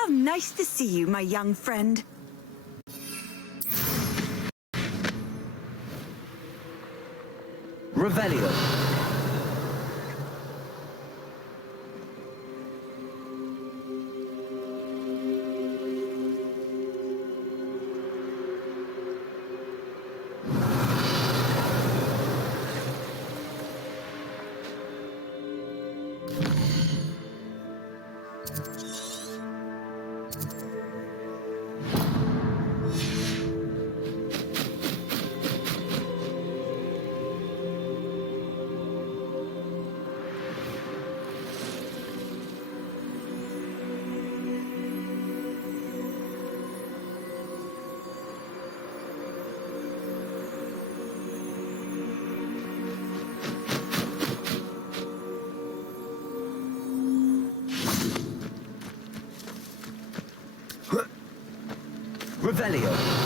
How nice to see you, my young friend. Revelio. Revelio.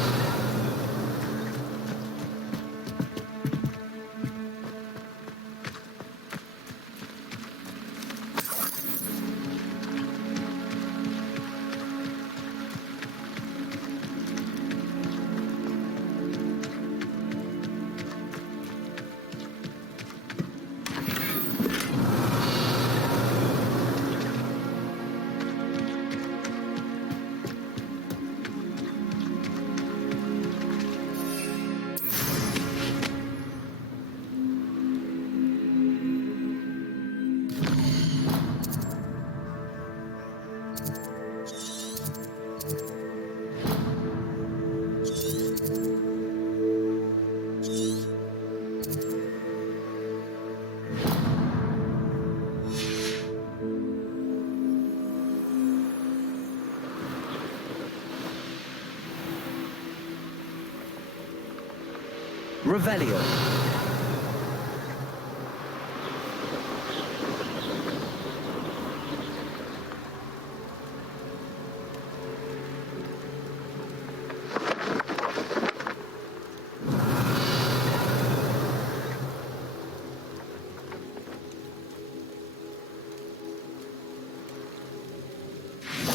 Revelio.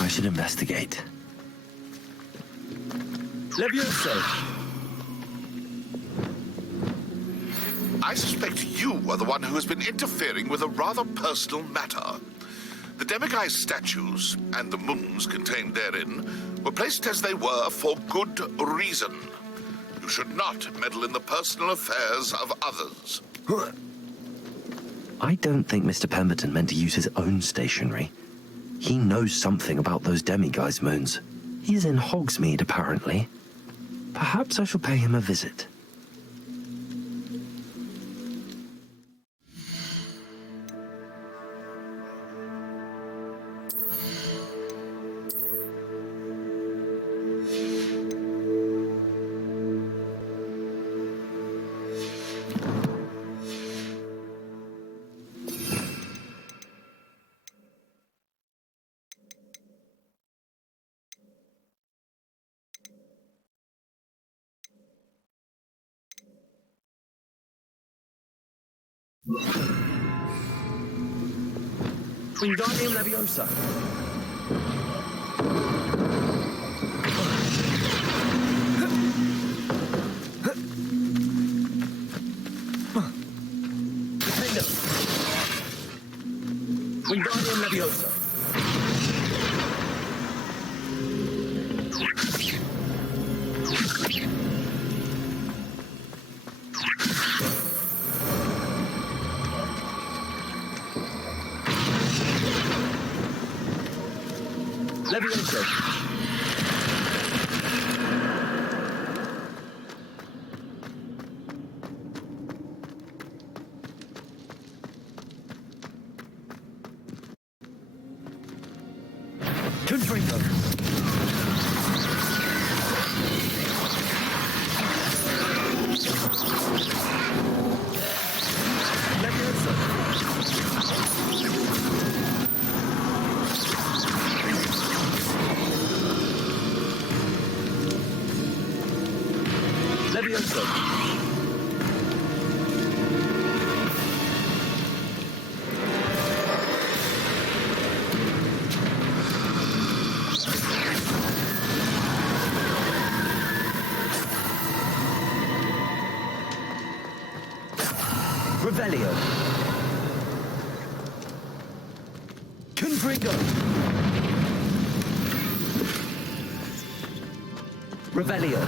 I should investigate. Levioso. I suspect you are the one who has been interfering with a rather personal matter. The Demiguy's statues, and the moons contained therein, were placed as they were for good reason. You should not meddle in the personal affairs of others. I don't think Mr. Pemberton meant to use his own stationery. He knows something about those Demiguy's moons. He's in Hogsmeade, apparently. Perhaps I shall pay him a visit. Wingardium Leviosa. Defender. Wingardium Leviosa. Levioso. Confringo. Levioso. Revelio. Confringo. Revelio.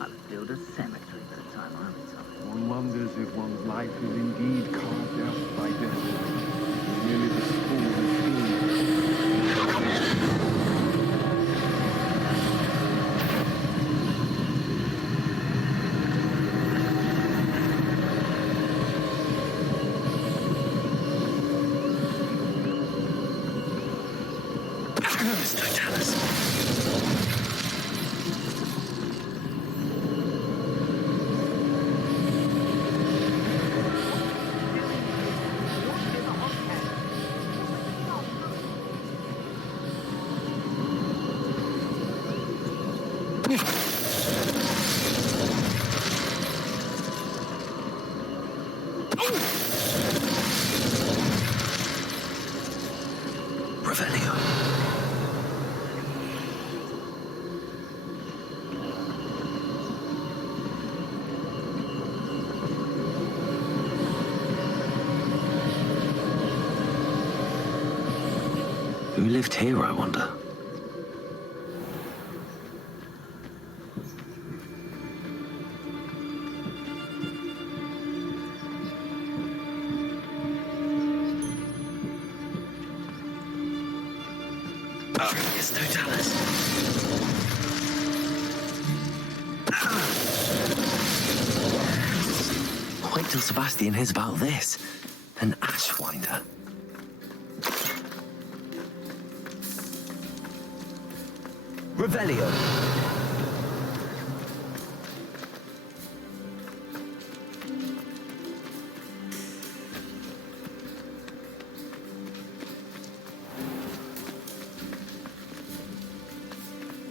I'd build a cemetery by the time I'm retired. One wonders if one's life is indeed carved out by death. Merely the spool Revelio. Who lived here, I wonder? It's no Dallas. Wait till Sebastian hears about this. An ashwinder. Revelio.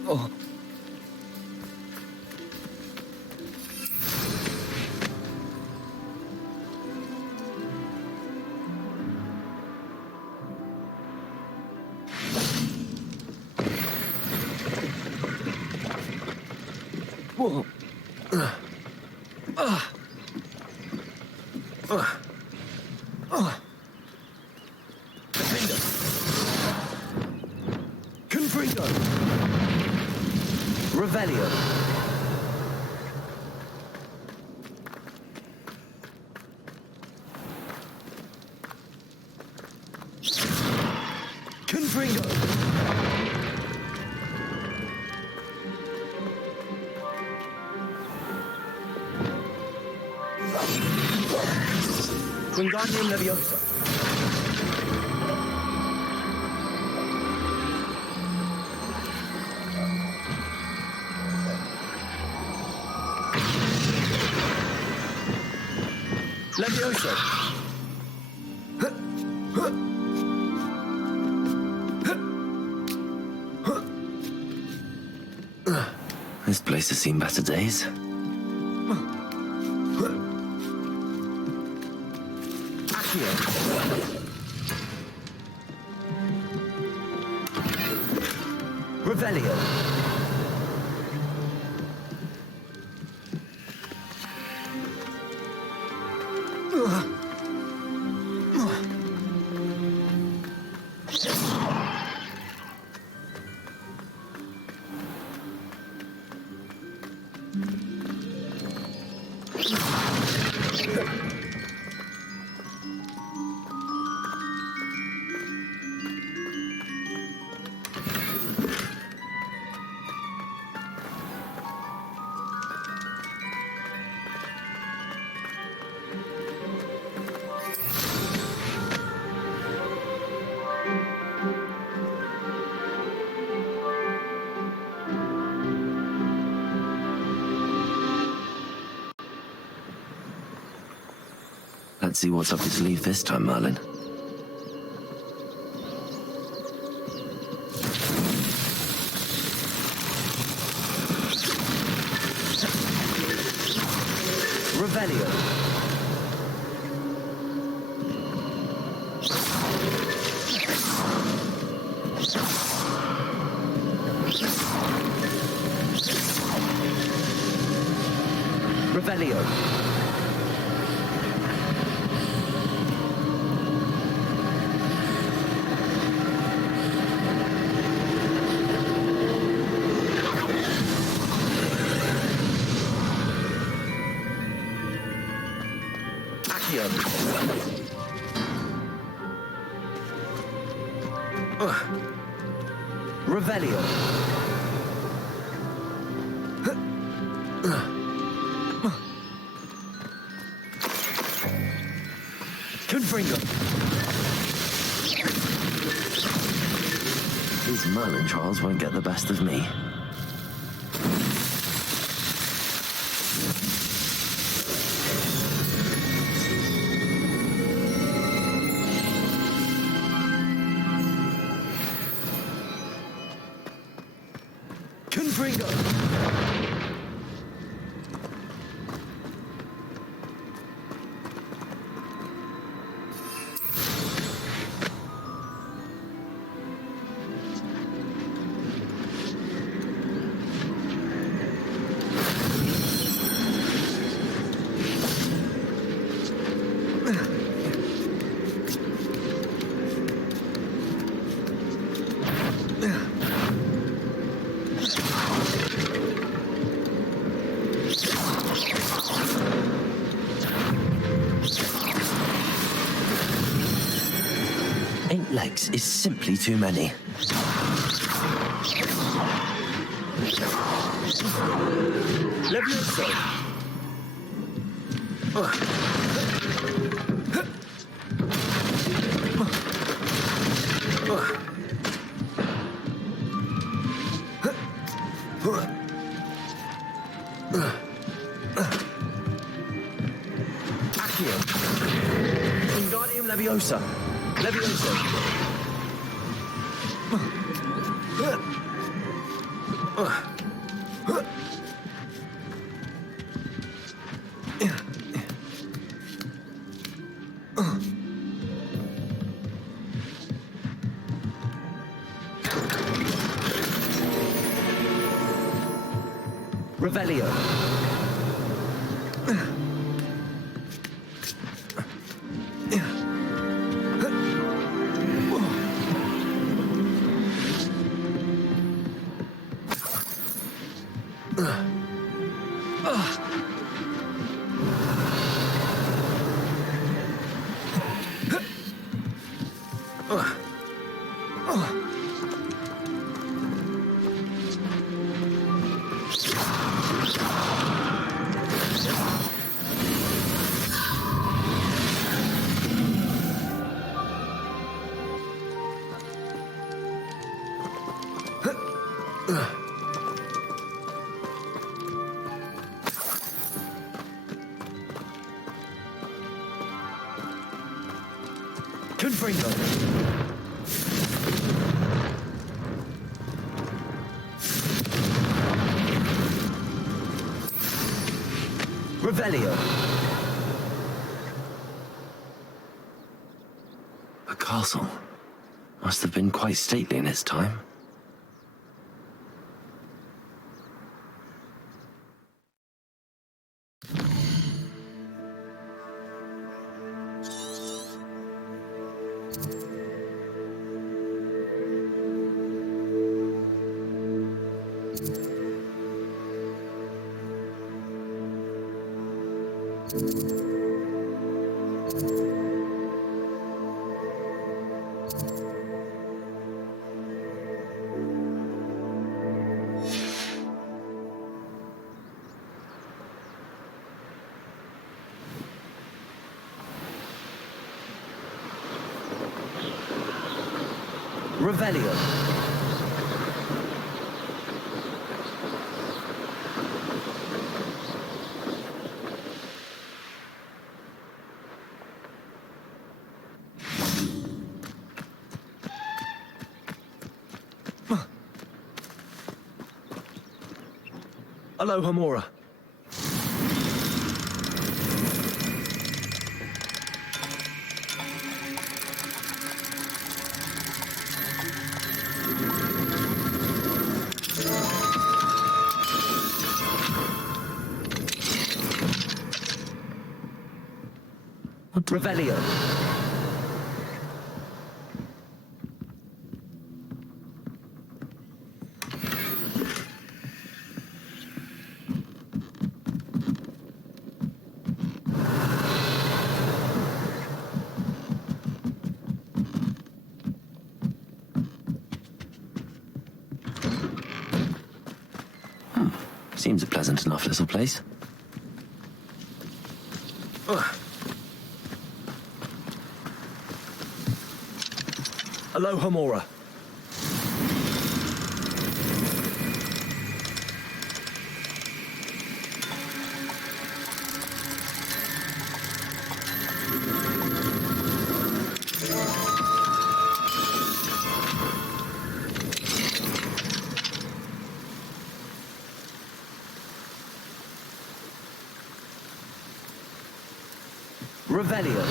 Oh. Whoa. Confringo. Revelio. Confringo. Wingardium Leviosa. Leviosa. This place has seen better days. Accio. Revelio. Let's see what's up your sleeve this time, Merlin. Revelio. Revelio. Revelio. Confringo. These Merlin trials won't get the best of me. Confringo. Eight legs is simply too many. Levioso. Accio. Wingardium Leviosa. Levioso. Revelio. Confringo. Revelio. The castle must have been quite stately in its time. Revelio. Aloha Mora. Revelio. Seems a pleasant enough little place. Aloha Mora. Revelio.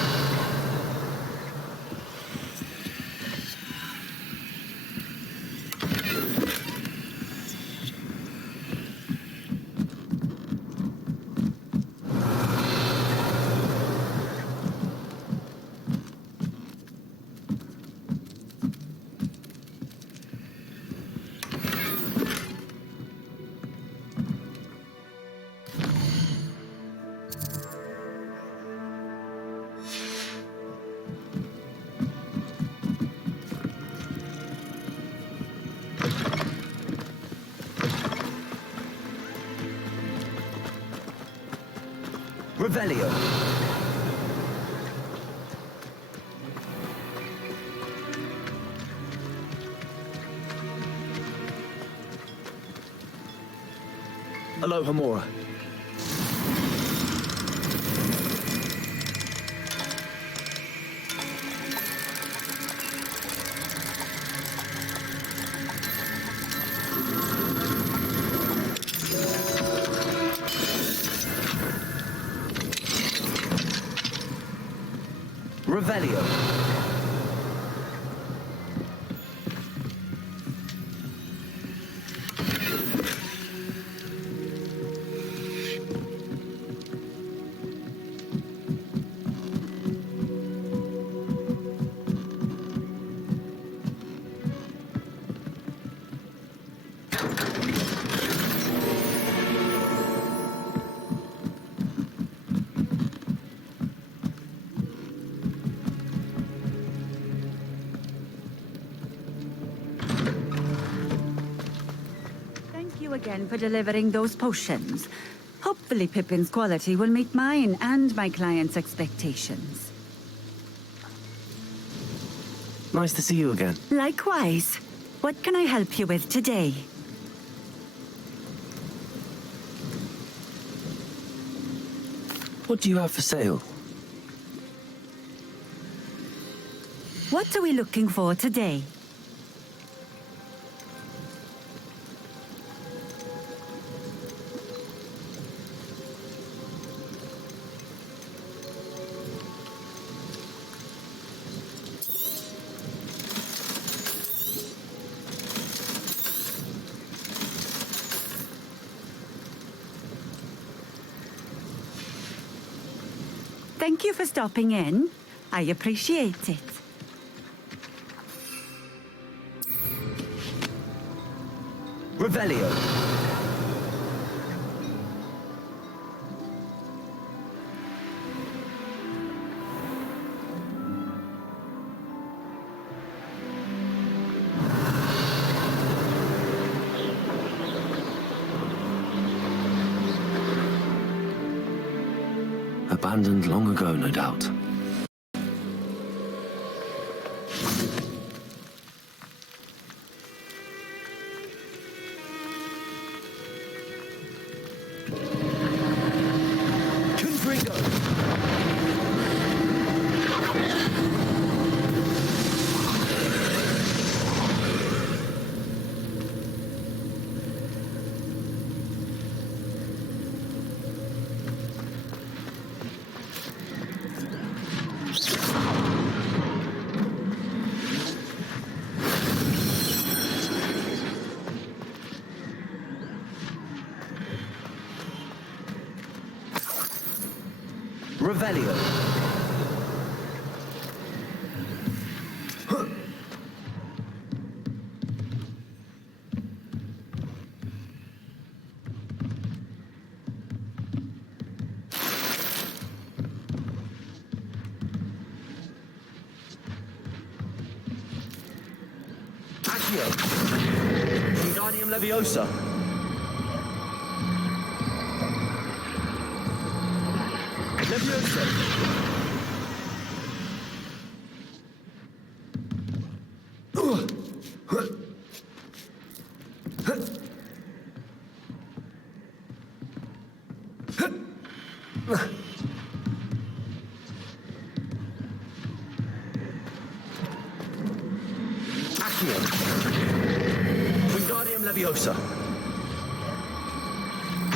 Revelio. Aloha Mora. Revelio. Again for delivering those potions. Hopefully Pippin's quality will meet mine and my client's expectations. Nice to see you again. Likewise. What can I help you with today? What do you have for sale? What are we looking for today? Thank you for stopping in. I appreciate it. Revelio. Abandoned long ago, no doubt. Revelio. Accio. Wingardium Leviosa. Leviosa. Accio. Wingardium Leviosa.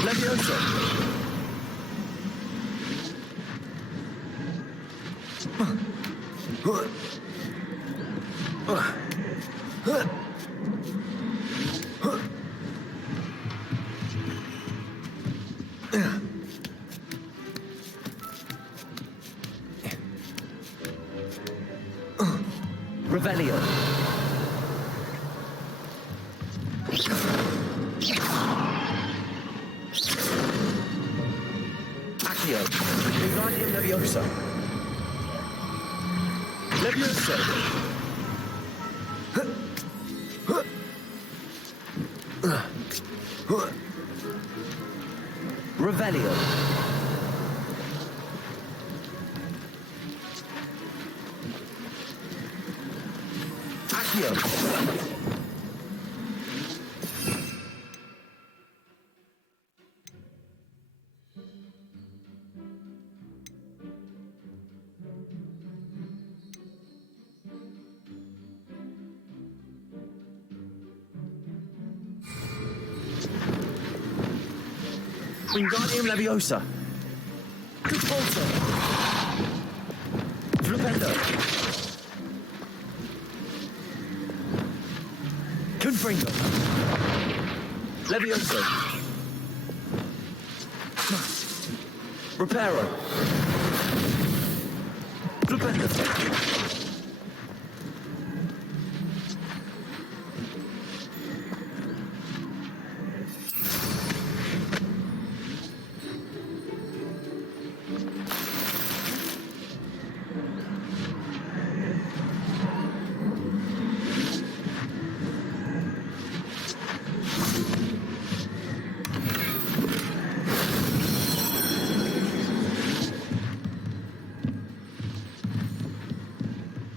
Leviosa. Revelio. Accio. Wingardium Leviosa. Leviosa. Revelio. Accio. Wingardium Leviosa. Expulso. Flipendo. Confringo. Leviosa. Reparo. Flipendo.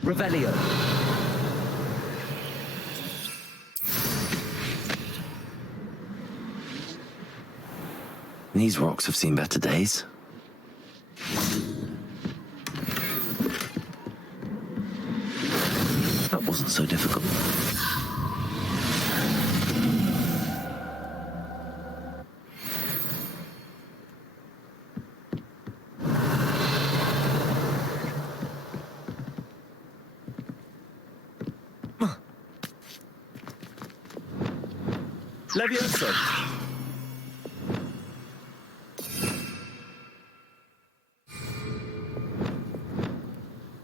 Revelio. These rocks have seen better days. That wasn't so difficult. Leviosa.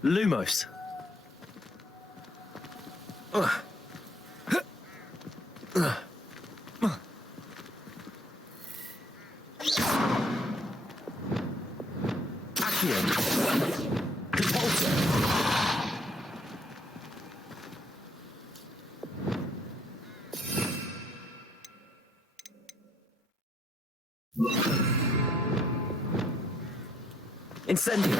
Lumos. Accio. Compulso. Incendio!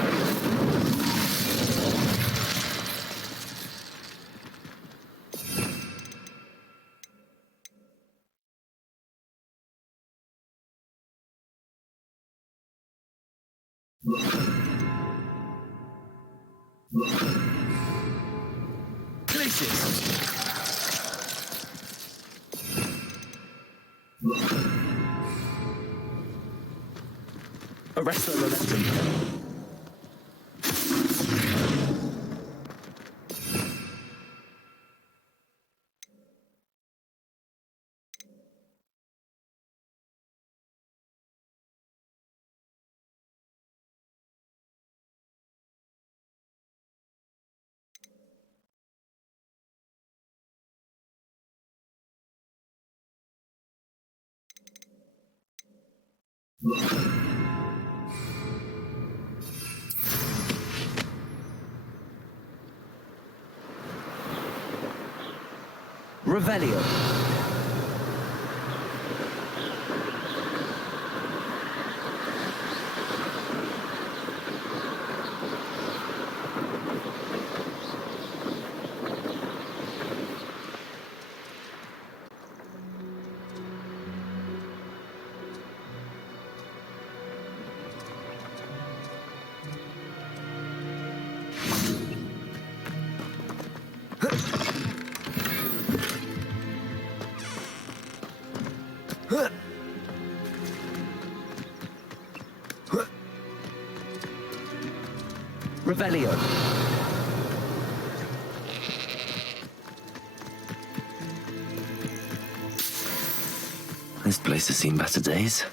Glacius! Arresto momentum. Revelio. Revelio. This place has seen better days.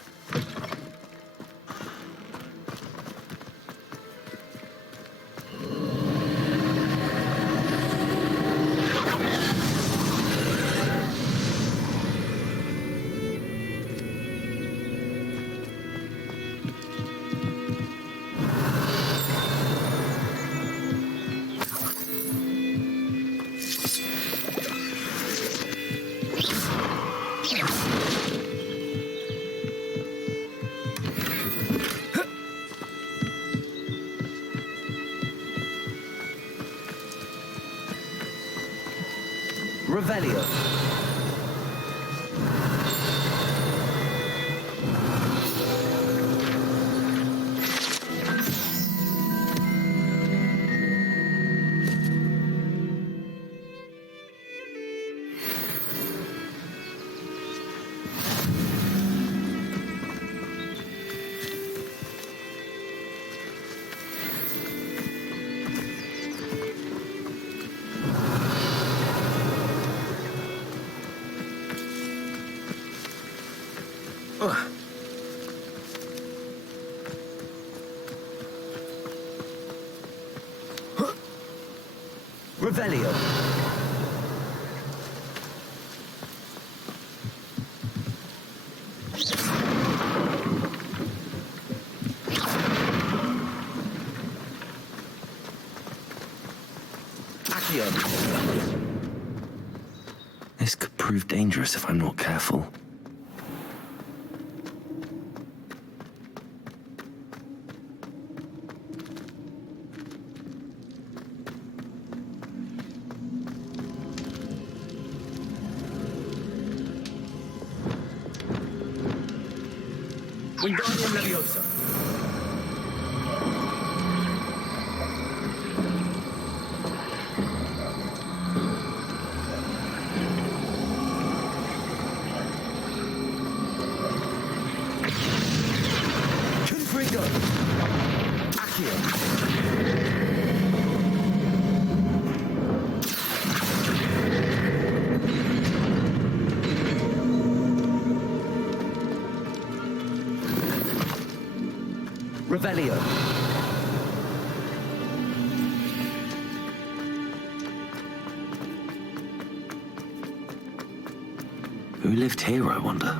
Revelio. Revelio. Accio. This could prove dangerous if I'm not careful. Wingardium Leviosa. Confringo. Accio. Revelio. Who lived here, I wonder?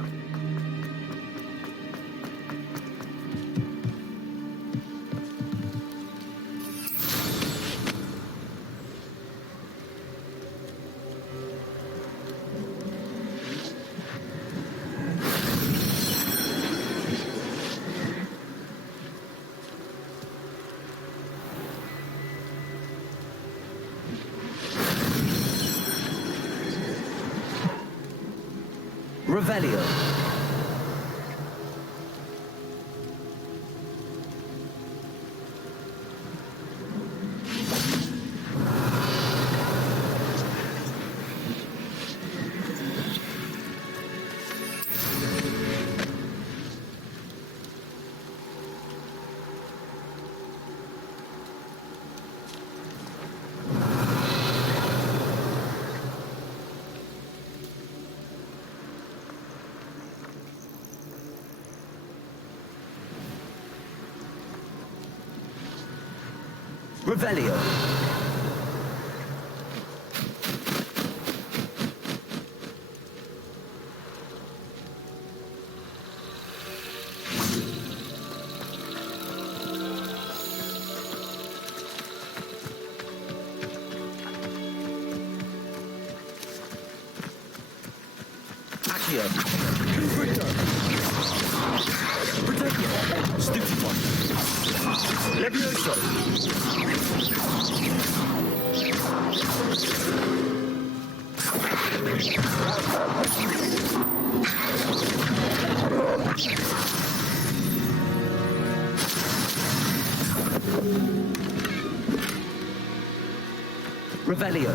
Revelio. Revelio. Accio. Constrictor. Protector. Stupefy. Levioso. Revelio.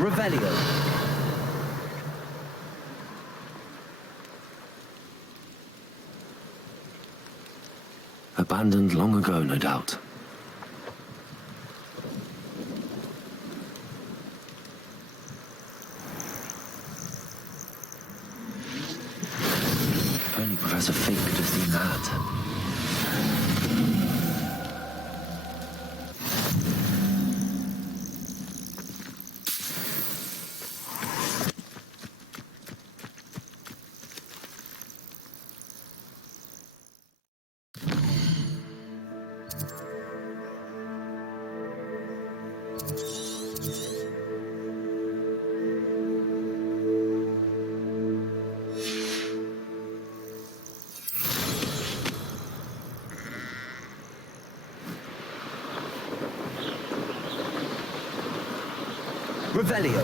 Revelio. Abandoned long ago, no doubt. If only Professor Fig could have seen that. Revelio.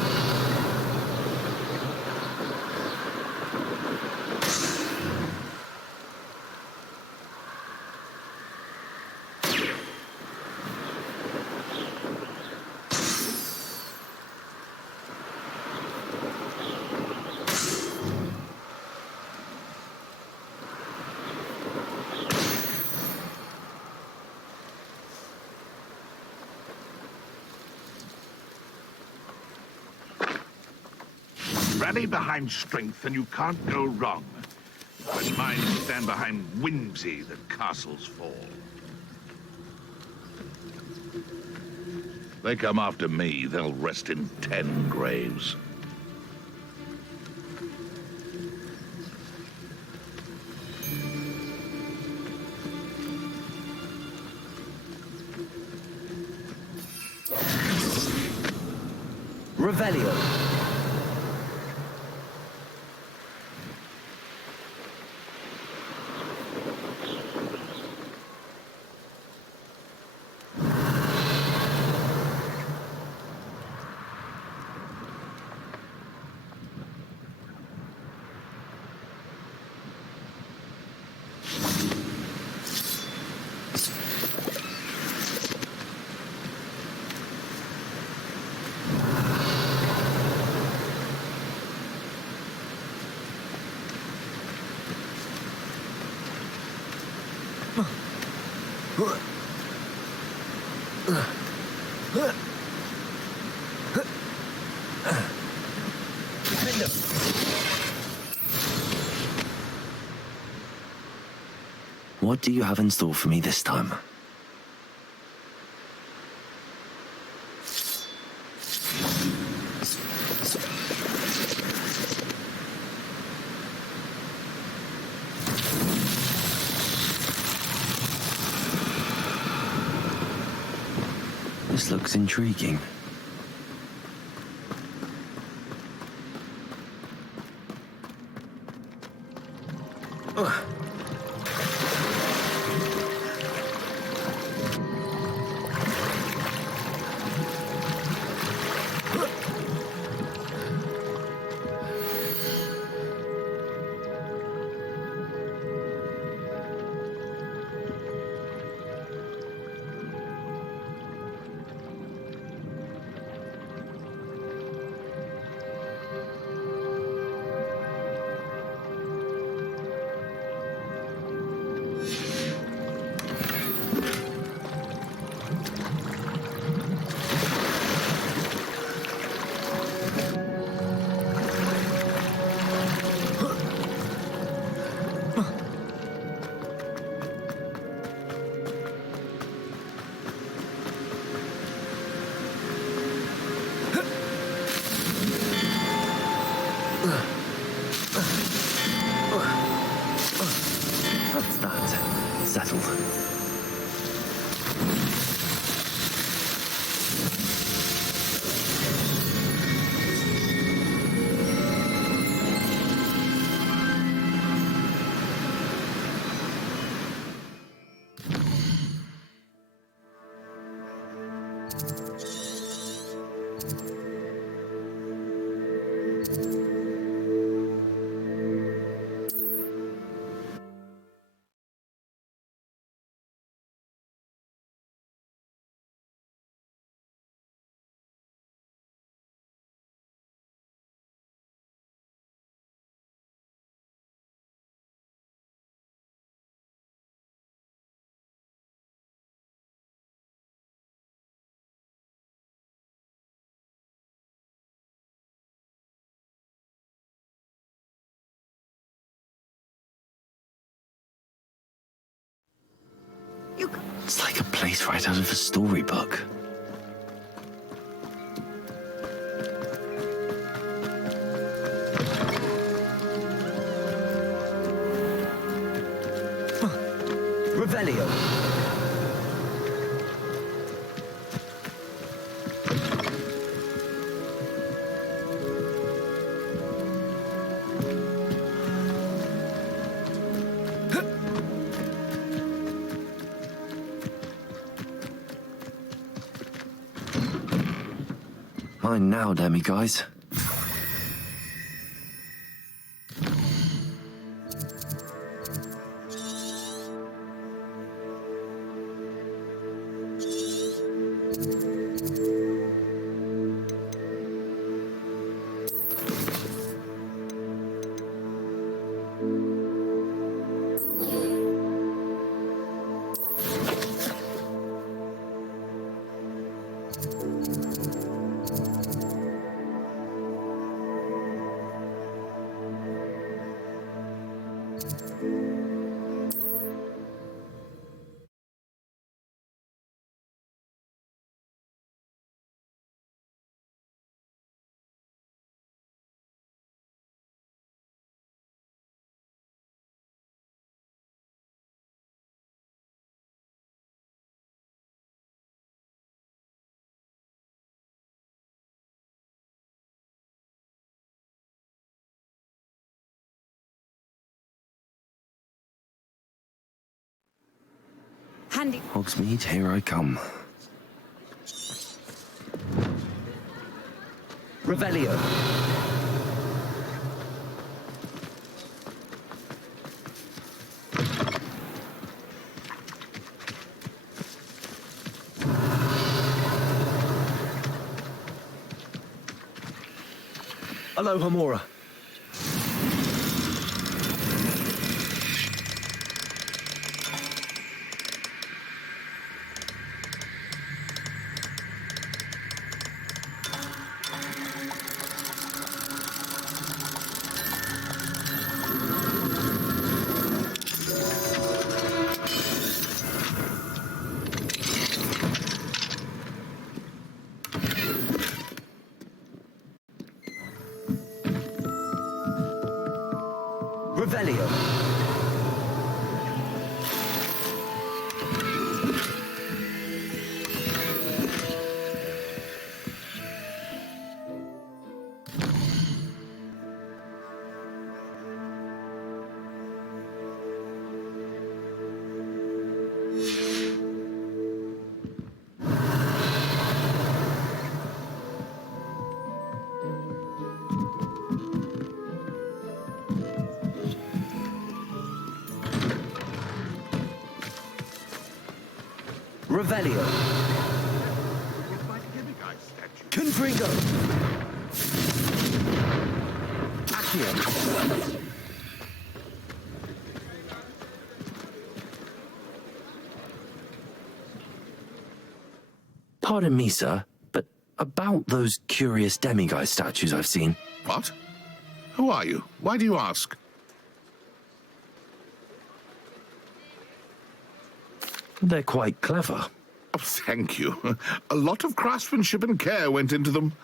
Rally behind strength and you can't go wrong. When minds stand behind whimsy, the castles fall. They come after me, they'll rest in 10 graves. Revelio. What do you have in store for me this time? This looks intriguing. That's that. Settled. It's like a place right out of a storybook. Revelio. Mine now, demi guys. Handy. Hogsmeade, here I come. Revelio. Aloha Mora. Revelio. Revelio. My demiguise statue. Confringo. Accio. Pardon me, sir, but about those curious demiguise statues I've seen. What? Who are you? Why do you ask? They're quite clever. Oh, thank you. A lot of craftsmanship and care went into them.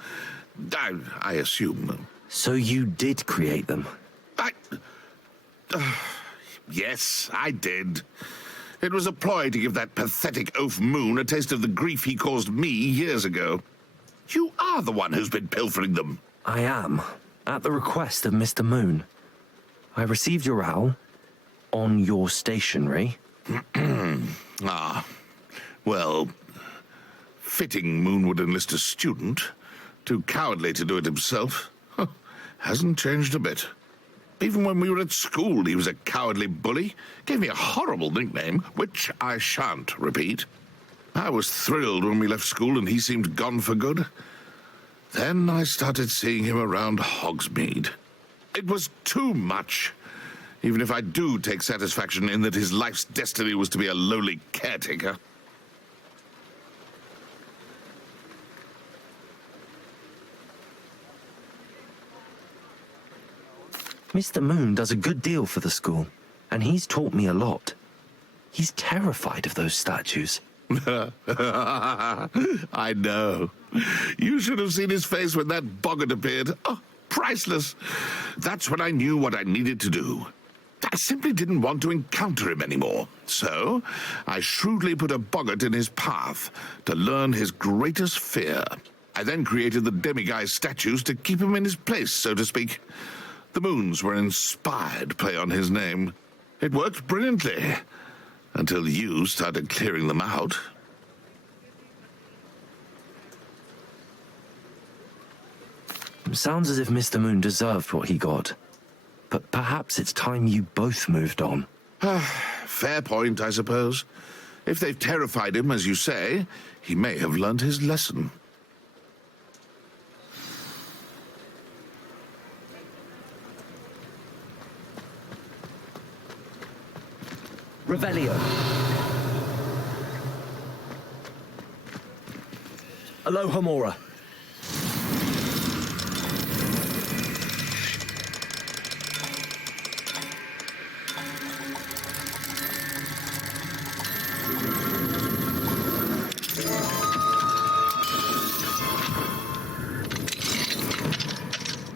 I assume. So you did create them? Yes, I did. It was a ploy to give that pathetic oaf Moon a taste of the grief he caused me years ago. You are the one who's been pilfering them. I am, at the request of Mr. Moon. I received your owl on your stationery. Ah, well, fitting Moon would enlist a student. Too cowardly to do it himself. Huh, hasn't changed a bit. Even when we were at school, he was a cowardly bully. Gave me a horrible nickname, which I shan't repeat. I was thrilled when we left school and he seemed gone for good. Then I started seeing him around Hogsmeade. It was too much. Even if I do take satisfaction in that his life's destiny was to be a lowly caretaker. Mr. Moon does a good deal for the school, and he's taught me a lot. He's terrified of those statues. I know. You should have seen his face when that boggart appeared. Oh, priceless. That's when I knew what I needed to do. I simply didn't want to encounter him anymore. So, I shrewdly put a boggart in his path to learn his greatest fear. I then created the demiguise statues to keep him in his place, so to speak. The Moons were an inspired play on his name. It worked brilliantly, until you started clearing them out. Sounds as if Mr. Moon deserved what he got. But perhaps it's time you both moved on. Fair point, I suppose. If they've terrified him, as you say, he may have learned his lesson. Revelio. Alohomora.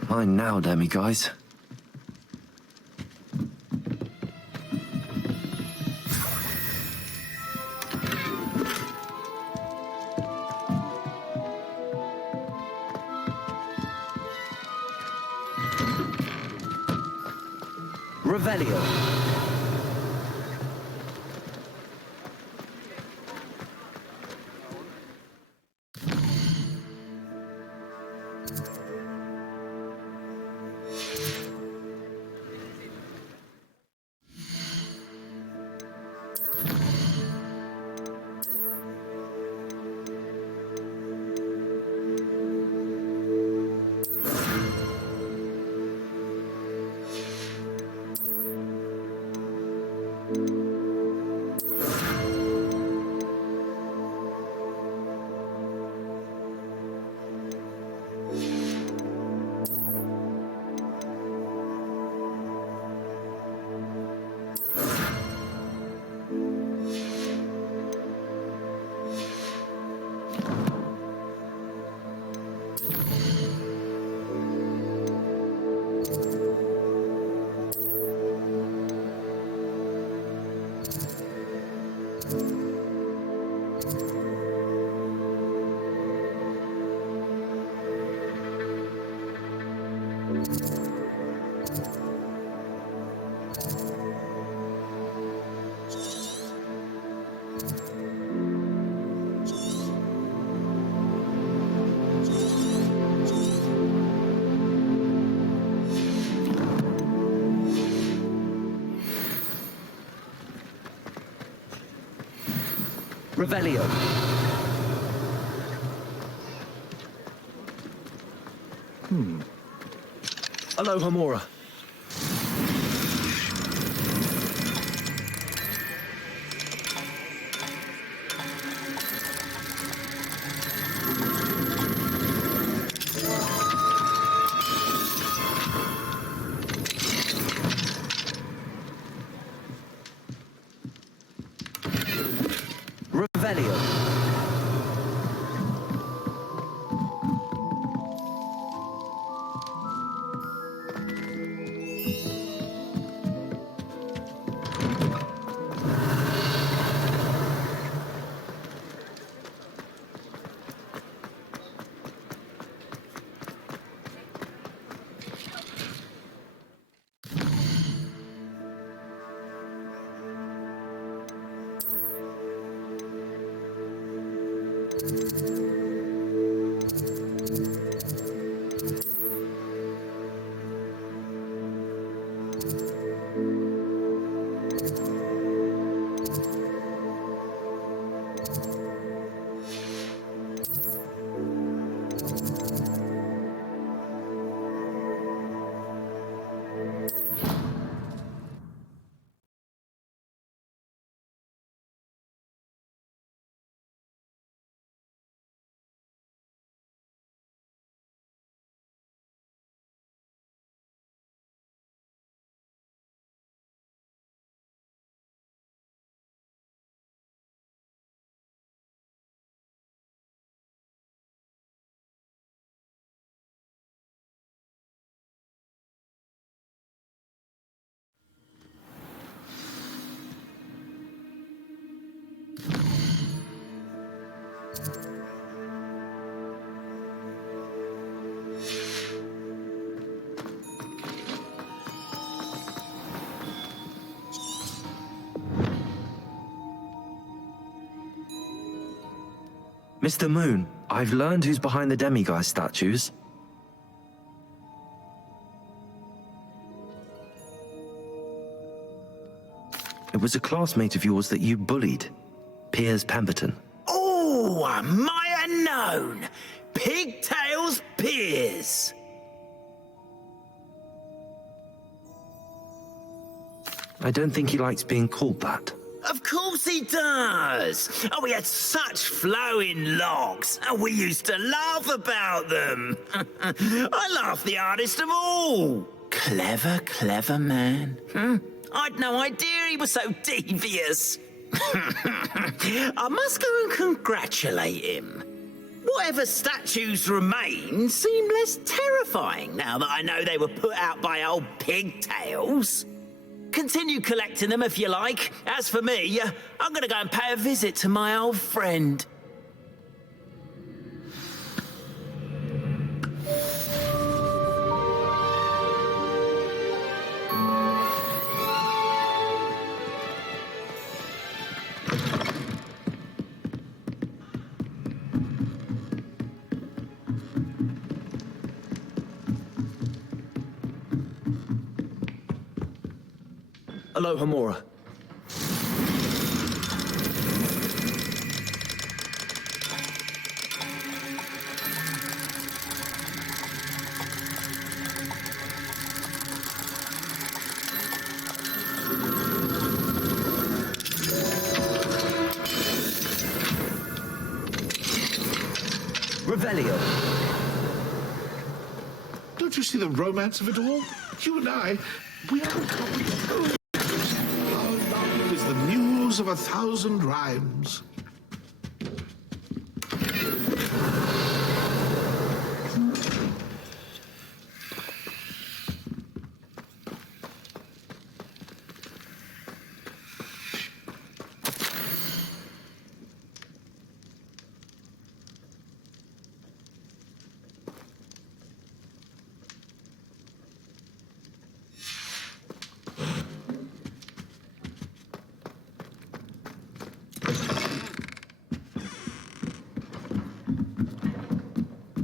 Fine now, demiguise. Revelio. Revelio. Aloha Mora. Revelio. Mr. Moon, I've learned who's behind the demiguise statues. It was a classmate of yours that you bullied, Piers Pemberton. Oh, am I unknown? Pigtails Piers. I don't think he likes being called that. Of course he does. Oh, we had such flowing locks, and we used to laugh about them. I laughed the hardest of all. Clever, clever man. I'd no idea he was so devious. I must go and congratulate him. Whatever statues remain seem less terrifying now that I know they were put out by old pigtails. Continue collecting them if you like. As for me, I'm going to go and pay a visit to my old friend. Aloha Mora. Revelio. Don't you see the romance of it all? You and I, we could come. Our love is the muse of 1,000 rhymes.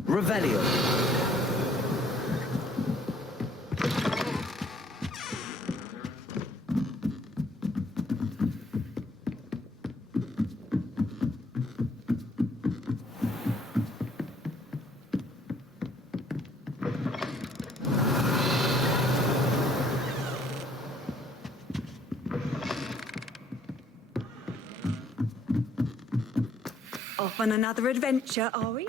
Revelio. Off on another adventure, are we?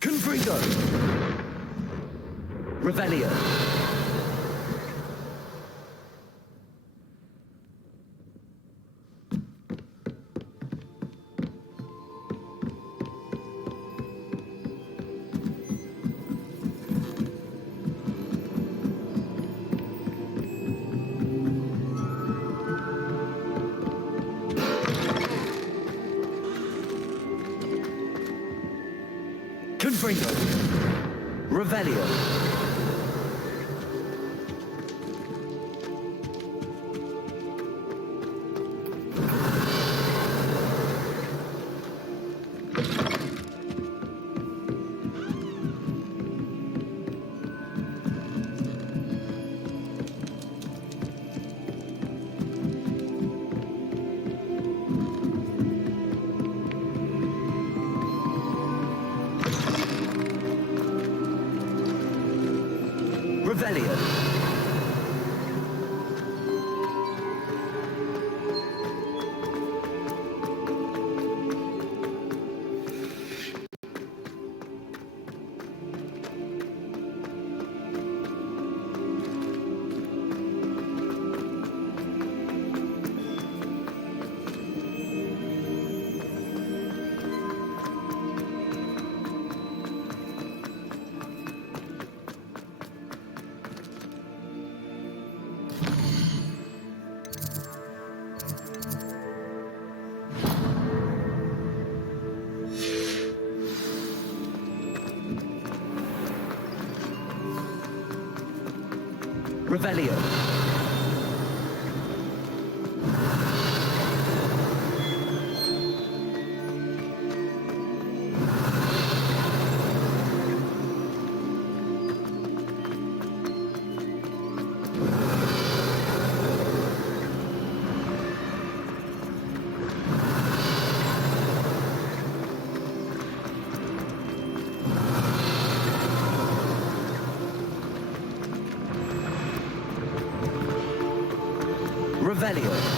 Confringo! Revelio! Confringo! Revelio! Revelio! Revelio! Revelio!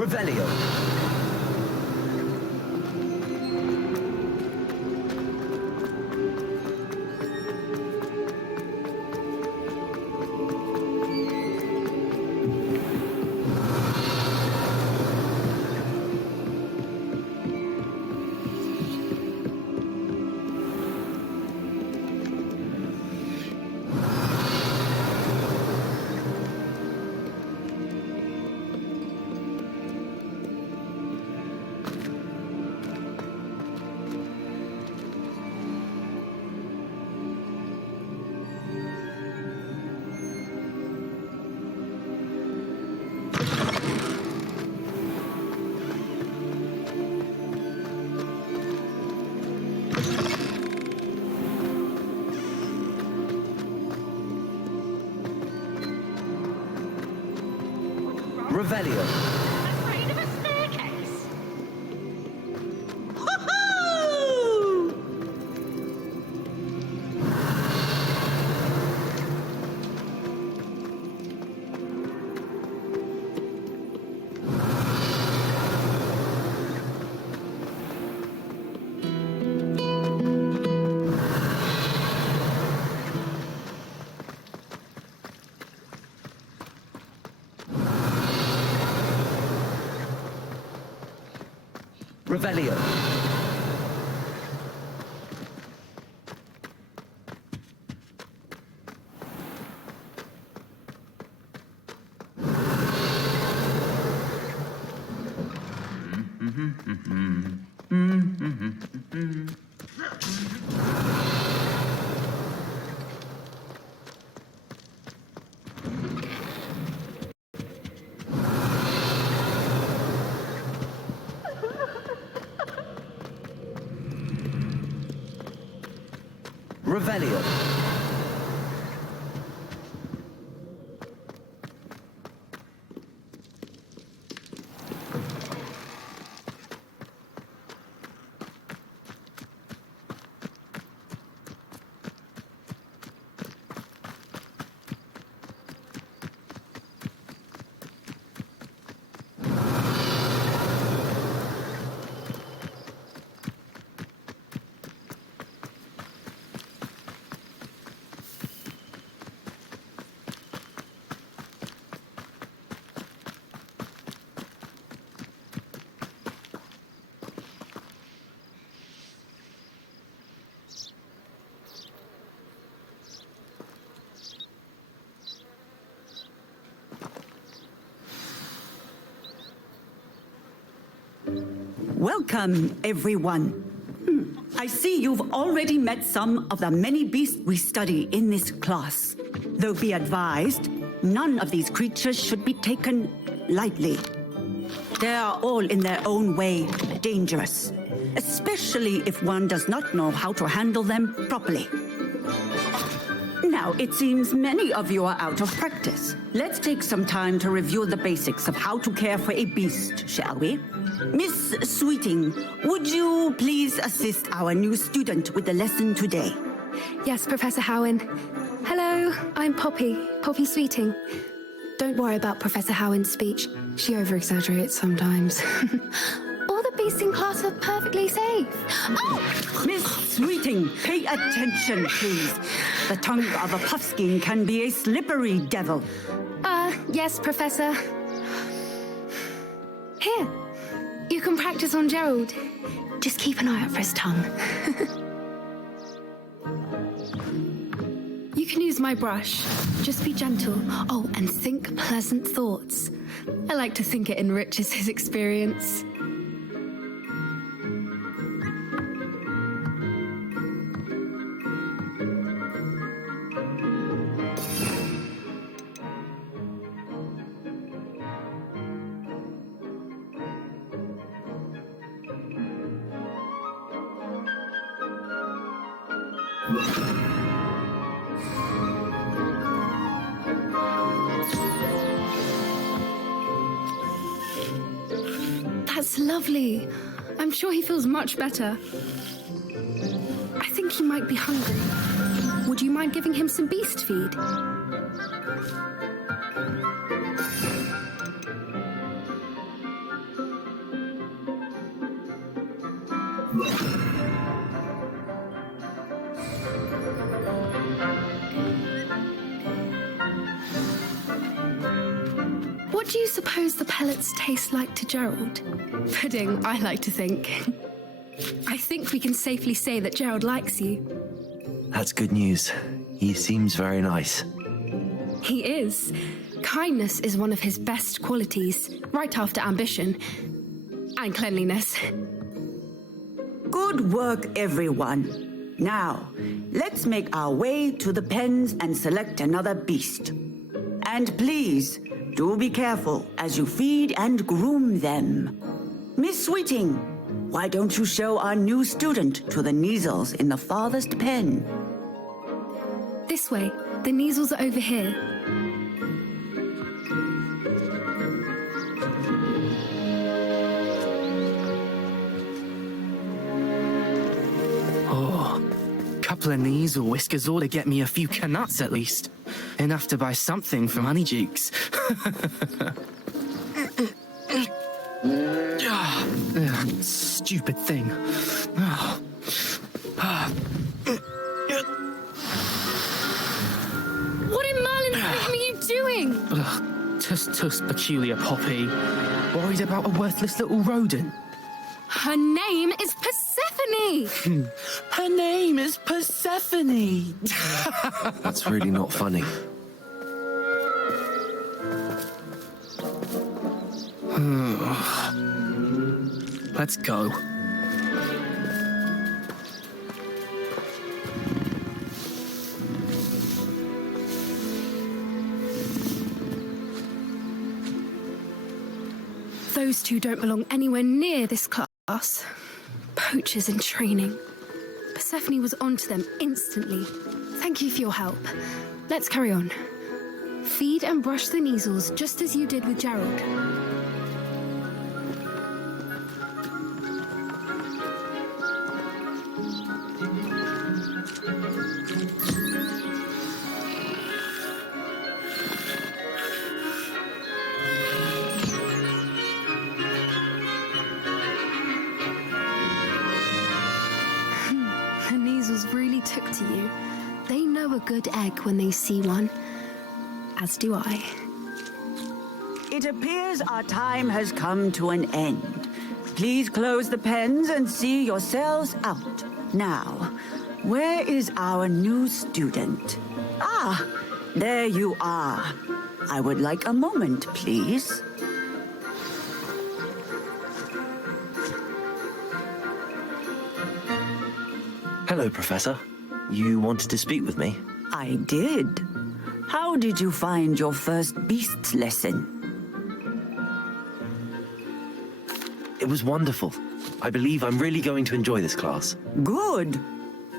Revelio! Revelio! Afraid of a staircase? Ho-ho! Revelio. Revelio. Welcome, everyone. I see you've already met some of the many beasts we study in this class. Though be advised, none of these creatures should be taken lightly. They are all in their own way dangerous, especially if one does not know how to handle them properly. Now, it seems many of you are out of practice. Let's take some time to review the basics of how to care for a beast, shall we? Miss Sweeting, would you please assist our new student with the lesson today? Yes, Professor Howen. Hello, I'm Poppy Sweeting. Don't worry about Professor Howen's speech. She over-exaggerates sometimes. All the beasts in class are perfectly safe. Oh! Miss Sweeting, pay attention, please. The tongue of a puffskein can be a slippery devil. Yes, Professor. Here, you can practice on Gerald. Just keep an eye out for his tongue. You can use my brush. Just be gentle. Oh, and think pleasant thoughts. I like to think it enriches his experience. That's lovely. I'm sure he feels much better. I think he might be hungry. Would you mind giving him some beast feed? What do you suppose the pellets taste like to Gerald? Pudding, I like to think. I think we can safely say that Gerald likes you. That's good news. He seems very nice. He is. Kindness is one of his best qualities, right after ambition. And cleanliness. Good work, everyone. Now, let's make our way to the pens and select another beast. And please, do be careful as you feed and groom them. Miss Sweeting, why don't you show our new student to the Kneazles in the farthest pen? This way. The Kneazles are over here. Couple of Kneazle whiskers ought to get me a few canuts at least. Enough to buy something from Honeydukes. Stupid thing. What in Merlin's name are you doing? Tuss, peculiar Poppy. Worried about a worthless little rodent. Her name is Persephone! Her name is Persephone! That's really not funny. Let's go. Those two don't belong anywhere near this class. Poachers in training. Persephone was onto them instantly. Thank you for your help. Let's carry on. Feed and brush the measles just as you did with Gerald. The measles really took to you. They know a good egg when they see one. As do I. It appears our time has come to an end. Please close the pens and see yourselves out. Now, where is our new student? Ah, there you are. I would like a moment, please. Hello, Professor. You wanted to speak with me? I did. How did you find your first beasts lesson? It was wonderful. I believe I'm really going to enjoy this class. Good.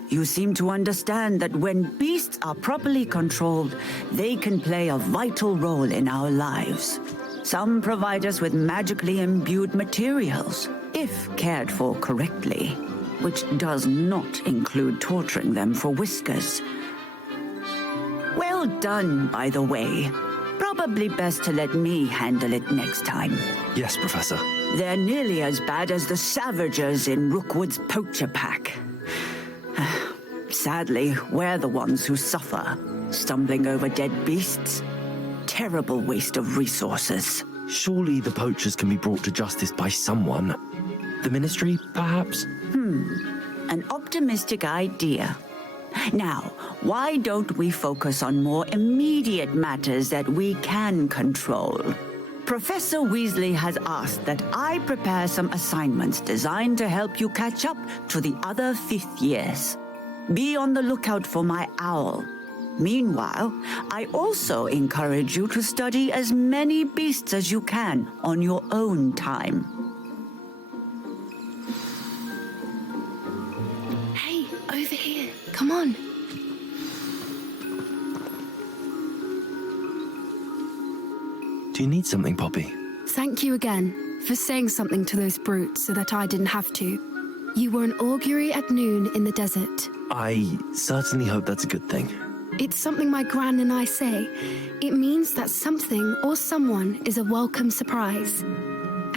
You seem to understand that when beasts are properly controlled, they can play a vital role in our lives. Some provide us with magically imbued materials, if cared for correctly, which does not include torturing them for whiskers. Well done, by the way. Probably best to let me handle it next time. Yes, Professor. They're nearly as bad as the Savagers in Rookwood's poacher pack. Sadly, we're the ones who suffer, stumbling over dead beasts. Terrible waste of resources. Surely the poachers can be brought to justice by someone. The Ministry, perhaps? An optimistic idea. Now, why don't we focus on more immediate matters that we can control? Professor Weasley has asked that I prepare some assignments designed to help you catch up to the other fifth years. Be on the lookout for my owl. Meanwhile, I also encourage you to study as many beasts as you can on your own time. Hey, over here. Come on. Do you need something, Poppy? Thank you again for saying something to those brutes so that I didn't have to. You were an augury at noon in the desert. I certainly hope that's a good thing. It's something my gran and I say. It means that something or someone is a welcome surprise.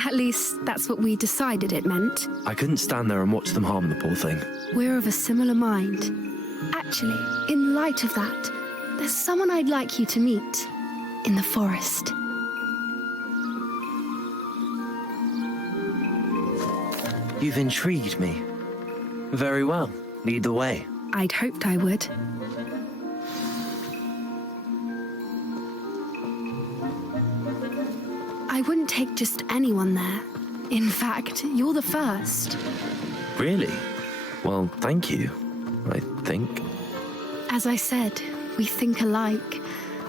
At least, that's what we decided it meant. I couldn't stand there and watch them harm the poor thing. We're of a similar mind. Actually, in light of that, there's someone I'd like you to meet in the forest. You've intrigued me. Very well. Lead the way. I'd hoped I would. I wouldn't take just anyone there. In fact, you're the first. Really? Well, thank you, I think. As I said, we think alike.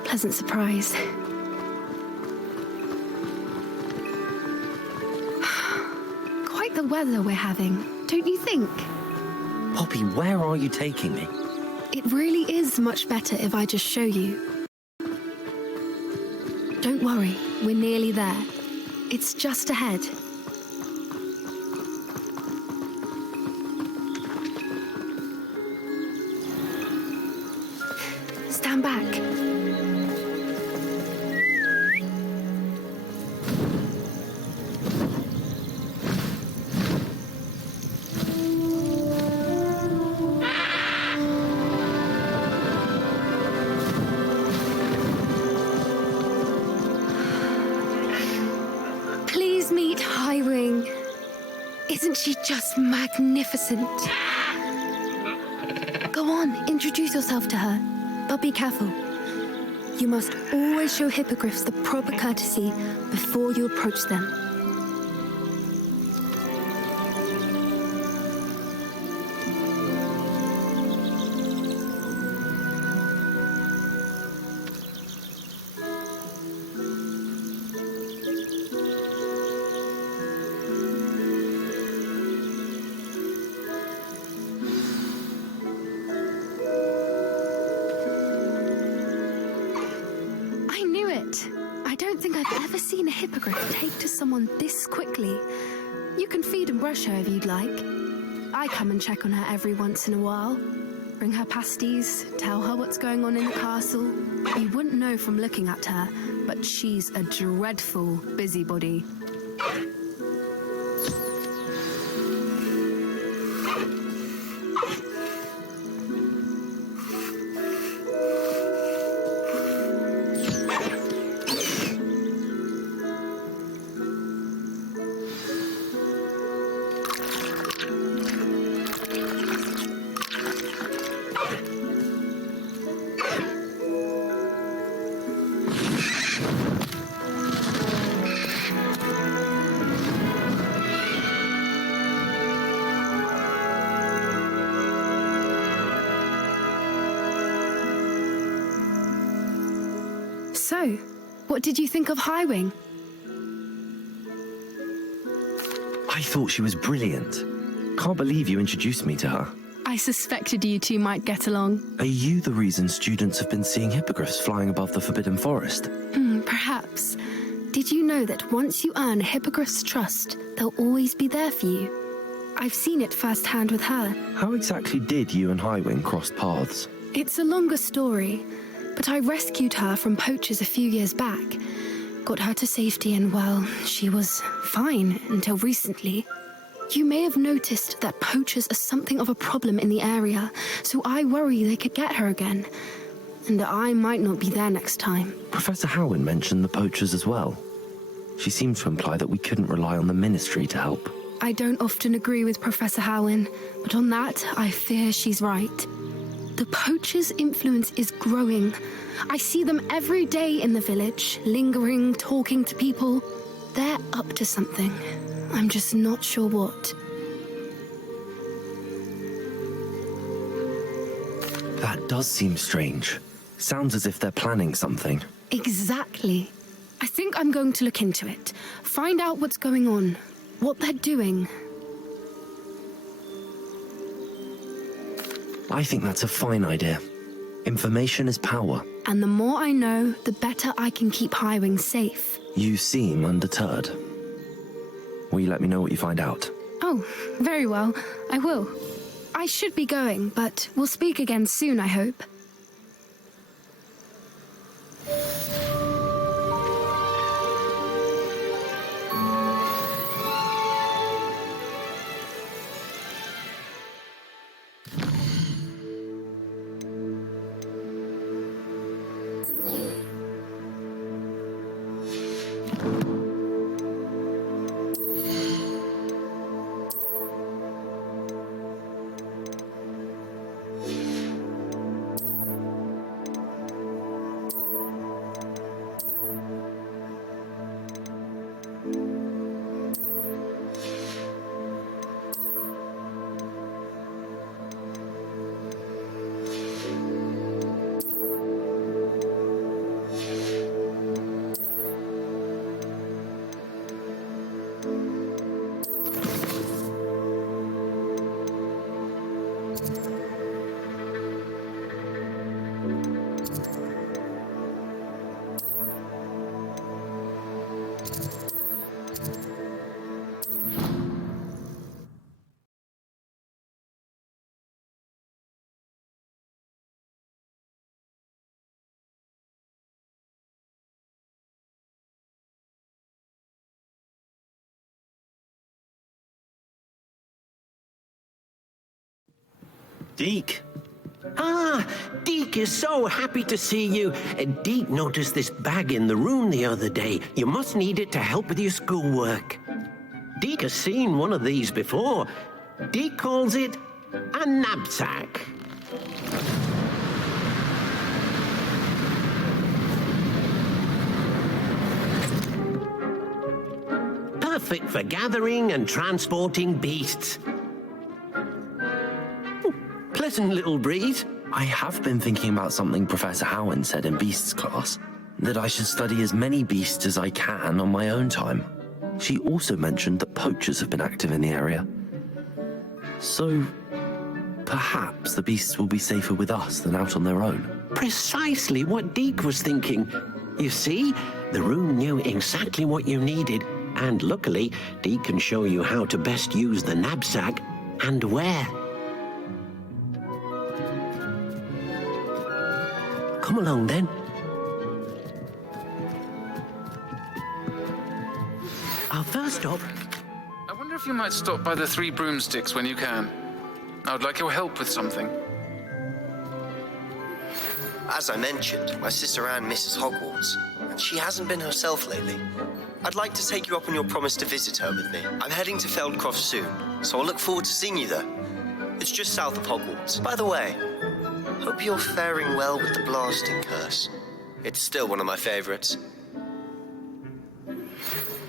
Pleasant surprise. Quite the weather we're having, don't you think? Poppy, where are you taking me? It really is much better if I just show you. Don't worry, we're nearly there. It's just ahead. Stand back. Please meet Isn't she just magnificent? Go on, introduce yourself to her. But be careful. You must always show hippogriffs the proper courtesy before you approach them. I don't think I've ever seen a hippogriff take to someone this quickly. You can feed and brush her if you'd like. I come and check on her every once in a while. Bring her pasties, tell her what's going on in the castle. You wouldn't know from looking at her, but she's a dreadful busybody. So, what did you think of Highwing? I thought she was brilliant. Can't believe you introduced me to her. I suspected you two might get along. Are you the reason students have been seeing hippogriffs flying above the Forbidden Forest? Perhaps. Did you know that once you earn a hippogriff's trust, they'll always be there for you? I've seen it firsthand with her. How exactly did you and Highwing cross paths? It's a longer story, but I rescued her from poachers a few years back. Got her to safety and, well, she was fine until recently. You may have noticed that poachers are something of a problem in the area, so I worry they could get her again. And I might not be there next time. Professor Howin mentioned the poachers as well. She seemed to imply that we couldn't rely on the Ministry to help. I don't often agree with Professor Howin, but on that, I fear she's right. The poachers' influence is growing. I see them every day in the village, lingering, talking to people. They're up to something. I'm just not sure what. That does seem strange. Sounds as if they're planning something. Exactly. I think I'm going to look into it. Find out what's going on, what they're doing. I think that's a fine idea. Information is power. And the more I know, the better I can keep Highwing safe. You seem undeterred. Will you let me know what you find out? Oh, very well. I will. I should be going, but we'll speak again soon, I hope. Deke! Ah, Deke is so happy to see you. Deke noticed this bag in the room the other day. You must need it to help with your schoolwork. Deke has seen one of these before. Deke calls it a knapsack. Perfect for gathering and transporting beasts. Pleasant little breeze. I have been thinking about something Professor Howin said in Beasts class, that I should study as many beasts as I can on my own time. She also mentioned that poachers have been active in the area. So, perhaps the beasts will be safer with us than out on their own. Precisely what Deke was thinking. You see, the room knew exactly what you needed, and luckily, Deke can show you how to best use the knapsack and where. Come along then. Our first stop. I wonder if you might stop by the Three Broomsticks when you can. I would like your help with something. As I mentioned, my sister Anne misses Hogwarts, and she hasn't been herself lately. I'd like to take you up on your promise to visit her with me. I'm heading to Feldcroft soon, so I'll look forward to seeing you there. It's just south of Hogwarts. By the way, hope you're faring well with the blasting curse. It's still one of my favorites.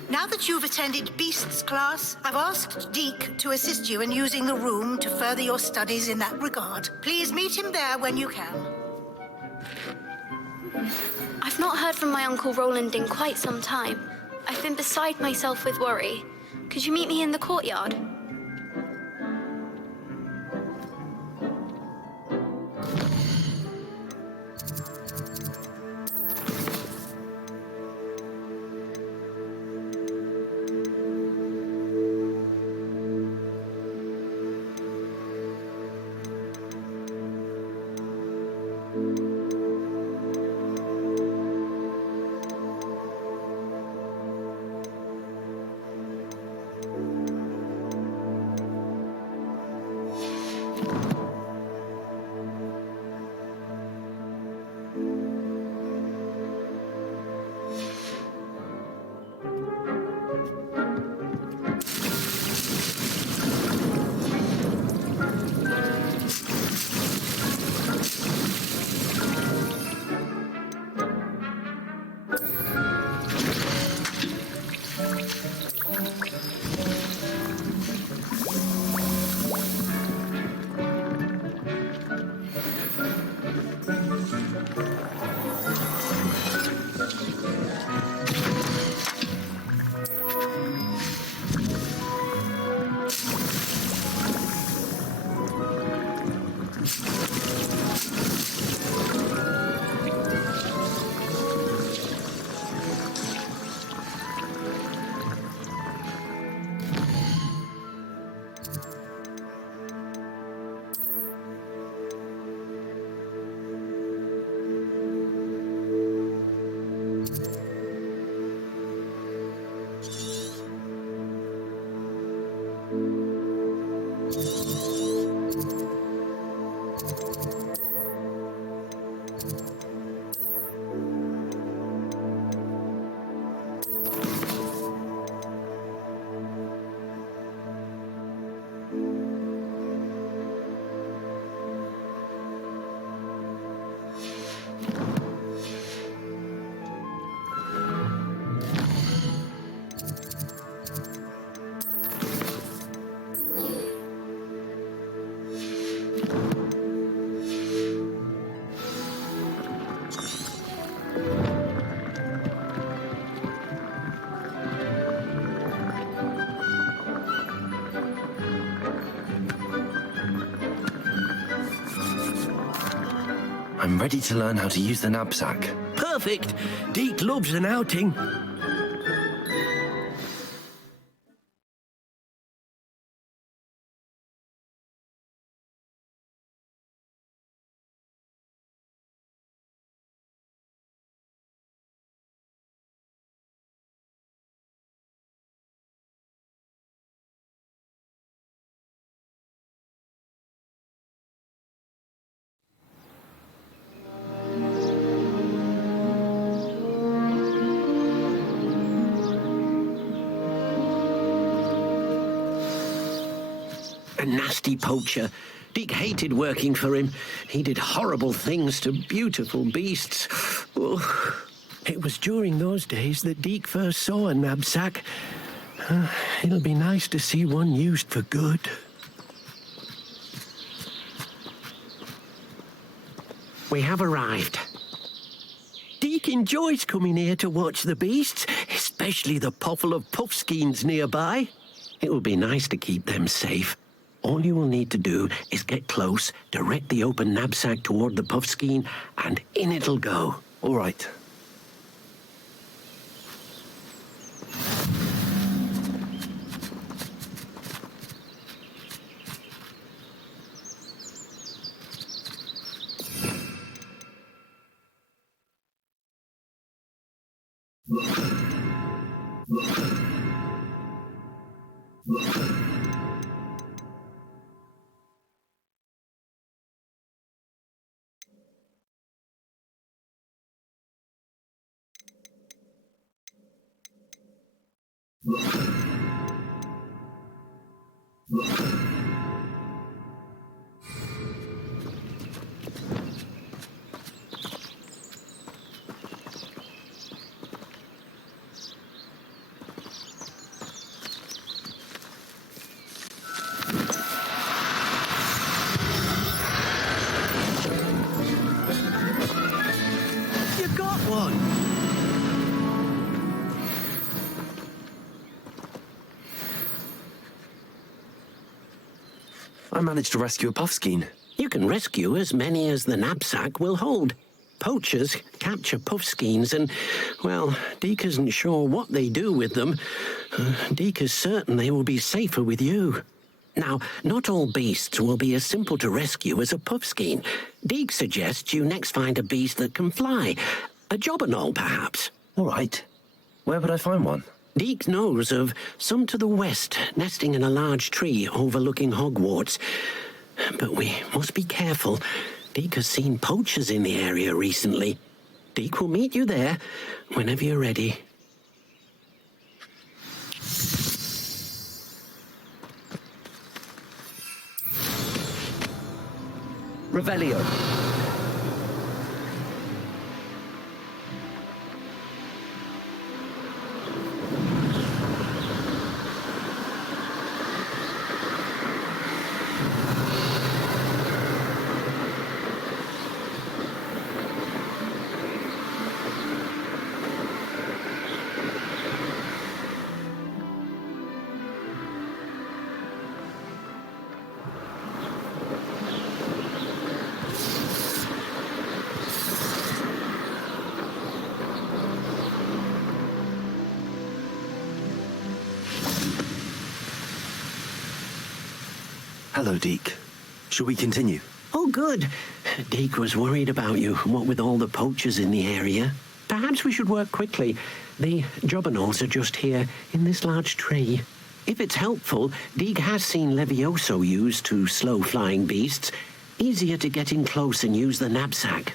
Now that you've attended Beasts class, I've asked Deke to assist you in using the room to further your studies in that regard. Please meet him there when you can. I've not heard from my Uncle Roland in quite some time. I've been beside myself with worry. Could you meet me in the courtyard? I'm ready to learn how to use the knapsack. Perfect. Deke loves an outing. A nasty poacher. Deek hated working for him. He did horrible things to beautiful beasts. Oh. It was during those days that Deek first saw a knapsack. It'll be nice to see one used for good. We have arrived. Deek enjoys coming here to watch the beasts, especially the potful of puffskeins nearby. It will be nice to keep them safe. All you will need to do is get close, direct the open knapsack toward the puffskein, and in it'll go. All right. You got one! I managed to rescue a puffskein. You can rescue as many as the knapsack will hold. Poachers capture puffskeins and, well, Deek isn't sure what they do with them. Deek is certain they will be safer with you. Now, not all beasts will be as simple to rescue as a puffskein. Deek suggests you next find a beast that can fly. A jobberknoll, perhaps. All right. Where would I find one? Deek knows of some to the west, nesting in a large tree overlooking Hogwarts. But we must be careful. Deek has seen poachers in the area recently. Deek will meet you there whenever you're ready. Revelio. Hello, Deek. Shall we continue? Oh, good. Deek was worried about you, what with all the poachers in the area. Perhaps we should work quickly. The jobberknolls are just here, in this large tree. If it's helpful, Deek has seen Levioso used to slow flying beasts. Easier to get in close and use the knapsack.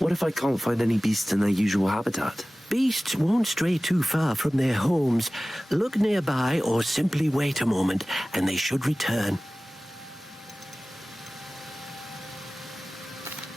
What if I can't find any beasts in their usual habitat? Beasts won't stray too far from their homes. Look nearby or simply wait a moment, and they should return.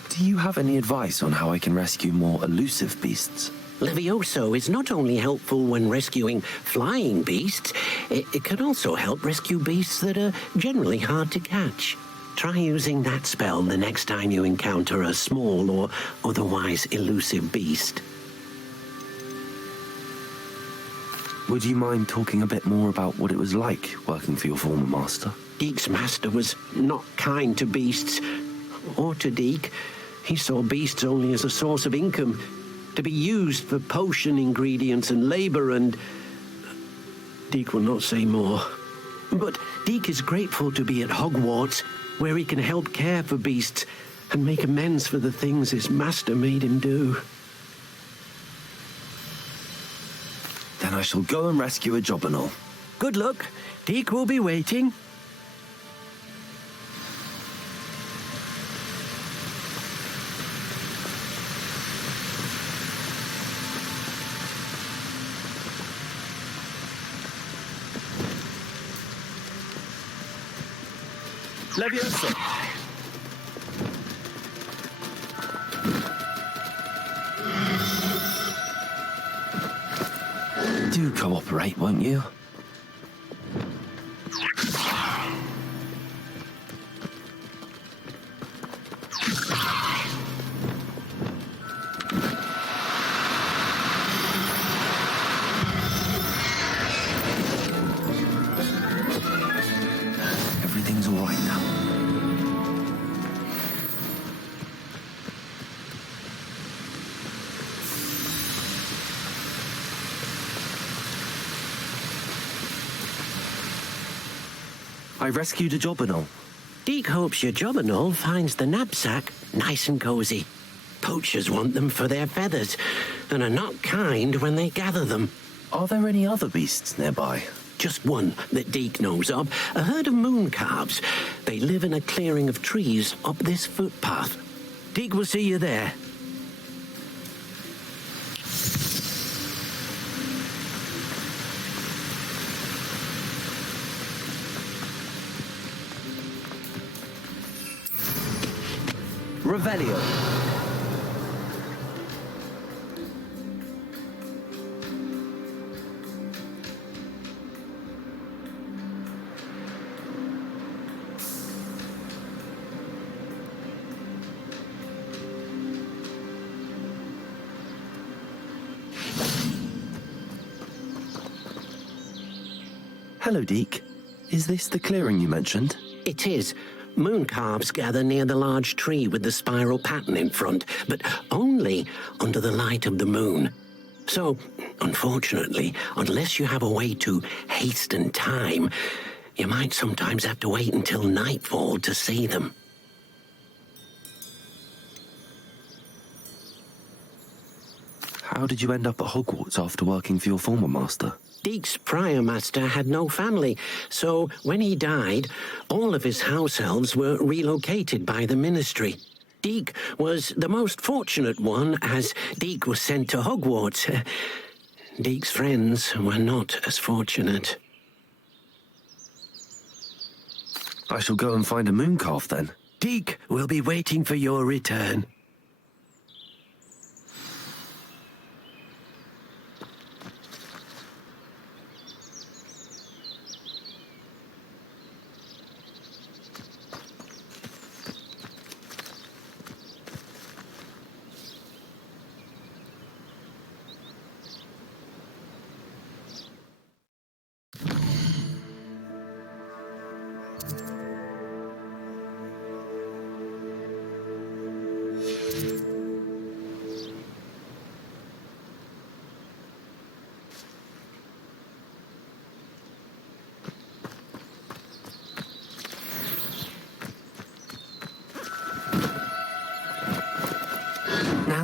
Do you have any advice on how I can rescue more elusive beasts? Levioso is not only helpful when rescuing flying beasts, it can also help rescue beasts that are generally hard to catch. Try using that spell the next time you encounter a small or otherwise elusive beast. Would you mind talking a bit more about what it was like working for your former master? Deek's master was not kind to beasts, or to Deek. He saw beasts only as a source of income, to be used for potion ingredients and labor, and Deek will not say more. But Deek is grateful to be at Hogwarts, where he can help care for beasts and make amends for the things his master made him do. Then I shall go and rescue a jobberknoll. Good luck. Deek will be waiting. Leviosa! Do cooperate, won't you? Everything's all right now. I rescued a Jobberknoll. Deek hopes your Jobberknoll finds the knapsack nice and cozy. Poachers want them for their feathers, and are not kind when they gather them. Are there any other beasts nearby? Just one that Deek knows of, a herd of moon calves. They live in a clearing of trees up this footpath. Deek will see you there. Revelio. Hello, Deek. Is this the clearing you mentioned? It is. Moon calves gather near the large tree with the spiral pattern in front, but only under the light of the moon. So, unfortunately, unless you have a way to hasten time, you might sometimes have to wait until nightfall to see them. How did you end up at Hogwarts after working for your former master? Deek's prior master had no family, so when he died, all of his house elves were relocated by the ministry. Deek was the most fortunate one, as Deek was sent to Hogwarts. Deek's friends were not as fortunate. I shall go and find a moon calf then. Deek will be waiting for your return.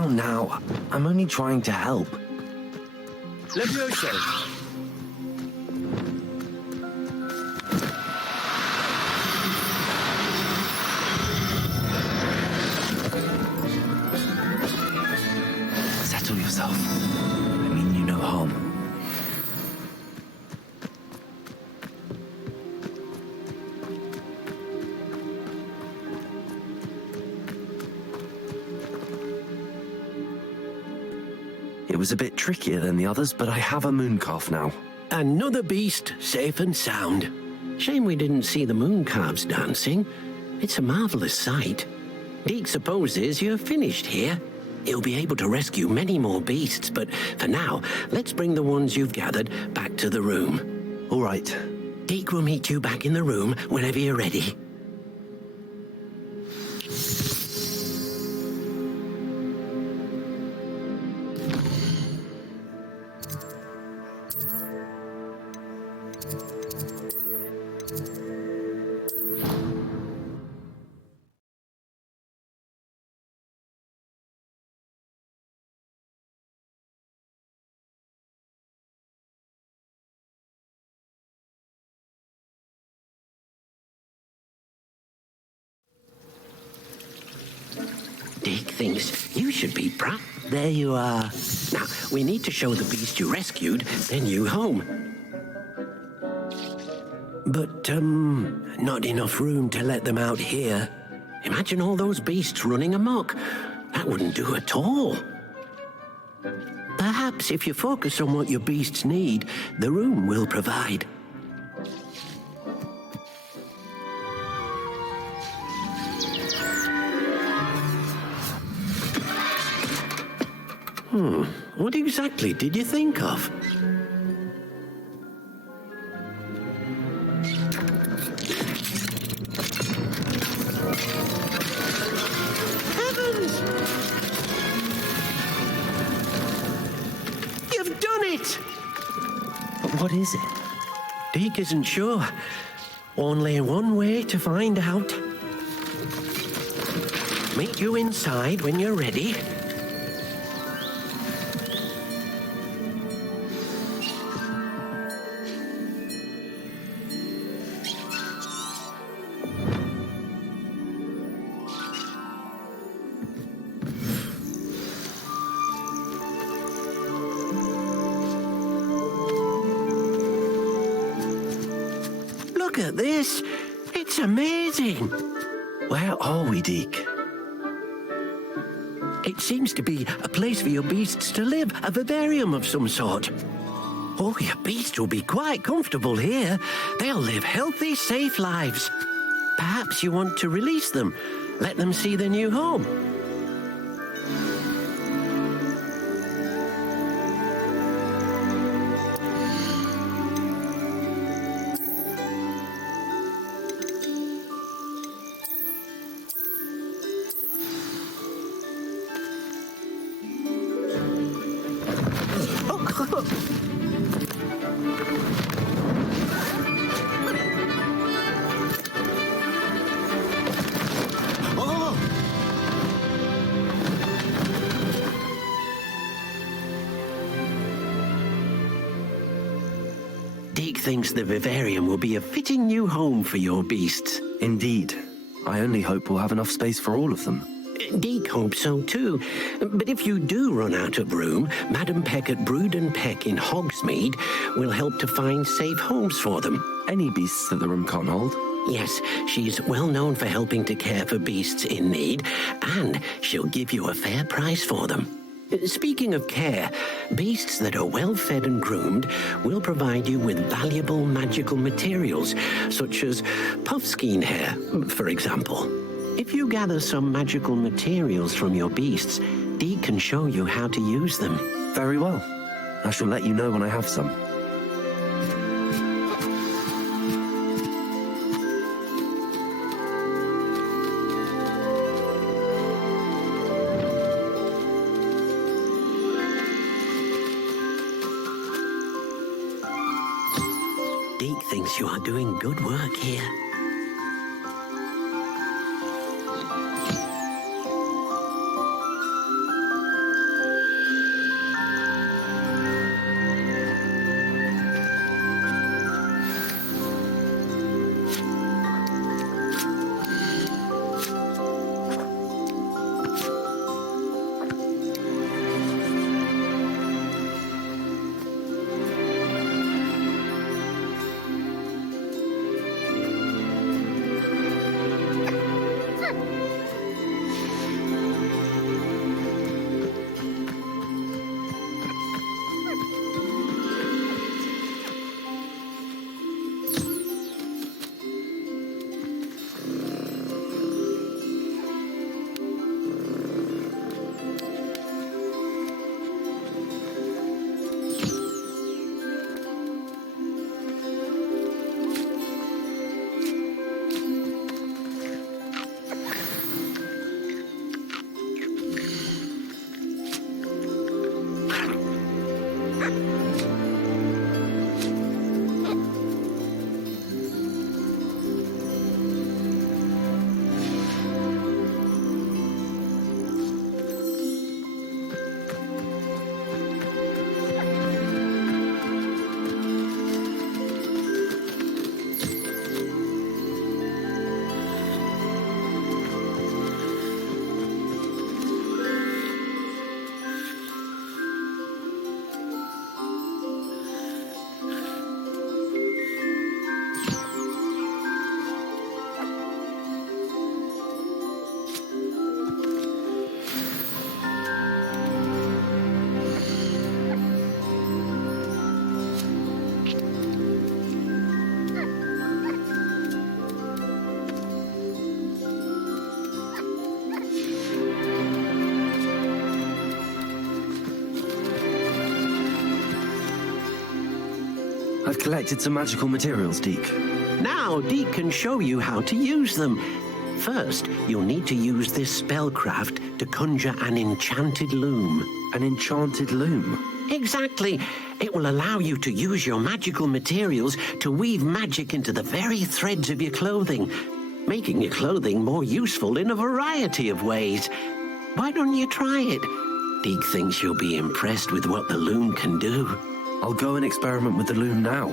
Now, I'm only trying to help. Leviosa! Settle yourself. I mean you no harm. It was a bit trickier than the others, but I have a moon calf now. Another beast, safe and sound. Shame we didn't see the moon calves dancing. It's a marvelous sight. Deek supposes you're finished here. He'll be able to rescue many more beasts, but for now, let's bring the ones you've gathered back to the room. All right. Deek will meet you back in the room whenever you're ready. Deek thinks you should be proud. There you are. Now, we need to show the beast you rescued, then you home. but, not enough room to let them out here. Imagine all those beasts running amok. That wouldn't do at all. Perhaps if you focus on what your beasts need, the room will provide. What exactly did you think of? Heavens! You've done it! But what is it? Deke isn't sure. Only one way to find out. Meet you inside when you're ready. Look at this. It's amazing. Where are we, Deke? It seems to be a place for your beasts to live, a vivarium of some sort. Oh, your beasts will be quite comfortable here. They'll live healthy, safe lives. Perhaps you want to release them, let them see their new home. Deke thinks the vivarium will be a fitting new home for your beasts. Indeed. I only hope we'll have enough space for all of them. Deke hopes so too. But if you do run out of room, Madam Peck at Brood and Peck in Hogsmeade will help to find safe homes for them. Any beasts that the room can't hold? Yes, she's well known for helping to care for beasts in need, and she'll give you a fair price for them. Speaking of care, beasts that are well fed and groomed will provide you with valuable magical materials, such as puffskein hair, for example. If you gather some magical materials from your beasts, Deke can show you how to use them. Very well. I shall let you know when I have some. Deke thinks you are doing good work here. I've collected some magical materials, Deke. Now, Deke can show you how to use them. First, you'll need to use this spellcraft to conjure an enchanted loom. An enchanted loom? Exactly. It will allow you to use your magical materials to weave magic into the very threads of your clothing, making your clothing more useful in a variety of ways. Why don't you try it? Deke thinks you'll be impressed with what the loom can do. I'll go and experiment with the loom now.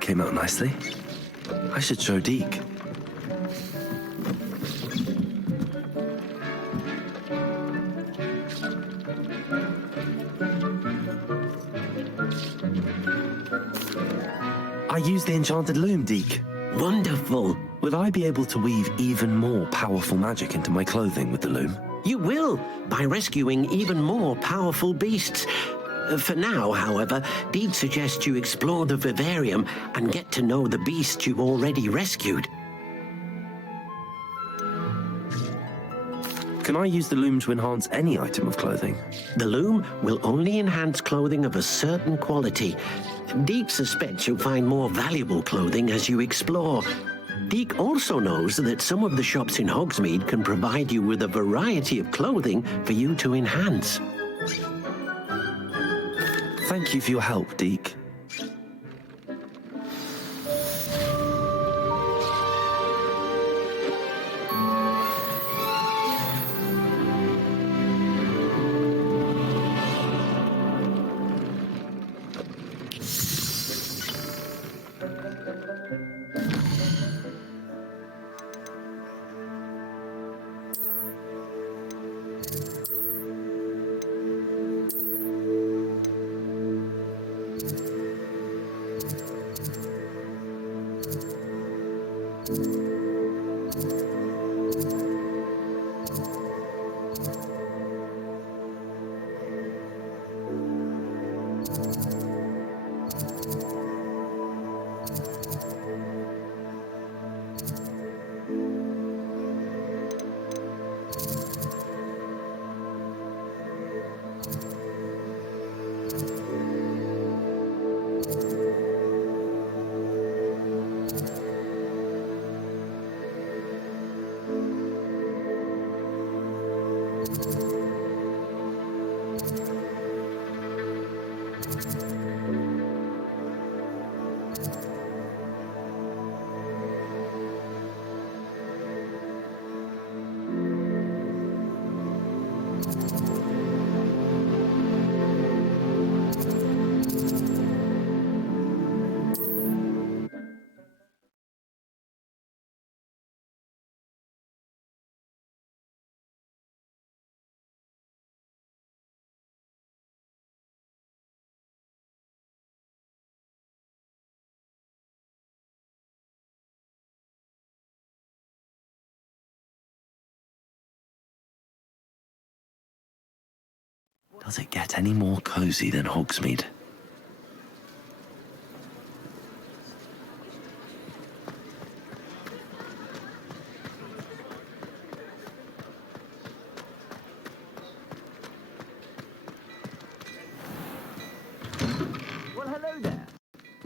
Came out nicely. I should show Deke. I used the enchanted loom, Deke. Wonderful. Will I be able to weave even more powerful magic into my clothing with the loom? You will, by rescuing even more powerful beasts. For now, however, Deke suggests you explore the vivarium and get to know the beasts you've already rescued. Can I use the loom to enhance any item of clothing? The loom will only enhance clothing of a certain quality. Deke suspects you'll find more valuable clothing as you explore. Deke also knows that some of the shops in Hogsmeade can provide you with a variety of clothing for you to enhance. Thank you for your help, Deke. Does it get any more cozy than Hogsmeade? Well, hello there.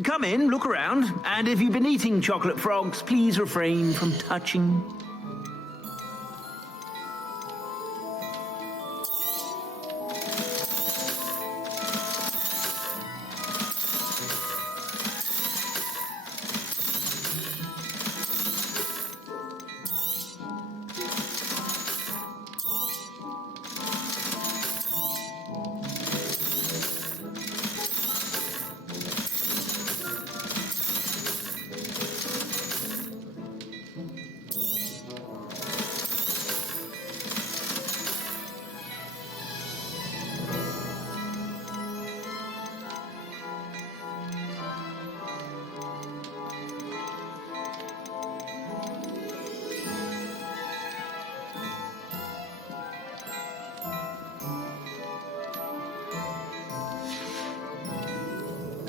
Come in, look around, and if you've been eating chocolate frogs, please refrain from touching.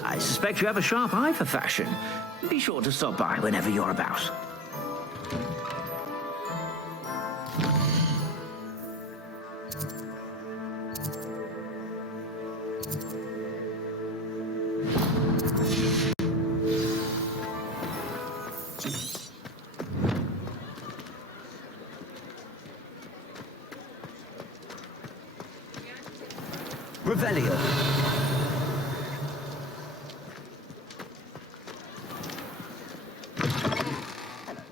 I suspect you have a sharp eye for fashion. Be sure to stop by whenever you're about. Revelio.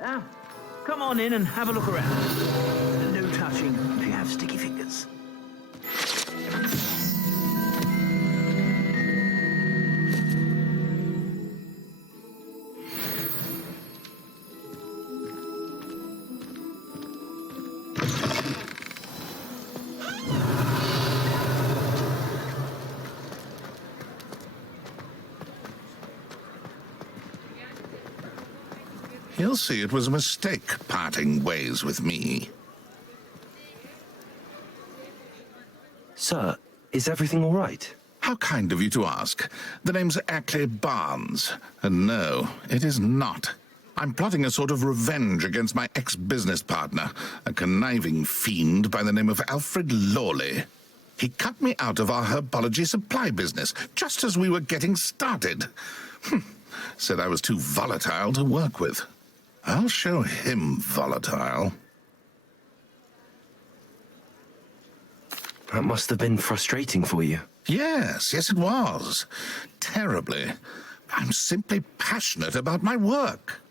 Now, come on in and have a look around. No touching if you have sticky fingers. He'll see it was a mistake parting ways with me. Sir, is everything all right? How kind of you to ask. The name's Ackley Barnes, and no, it is not. I'm plotting a sort of revenge against my ex-business partner, a conniving fiend by the name of Alfred Lawley. He cut me out of our herbology supply business just as we were getting started. Said I was too volatile to work with. I'll show him volatile. That must have been frustrating for you. Yes, it was. Terribly. I'm simply passionate about my work.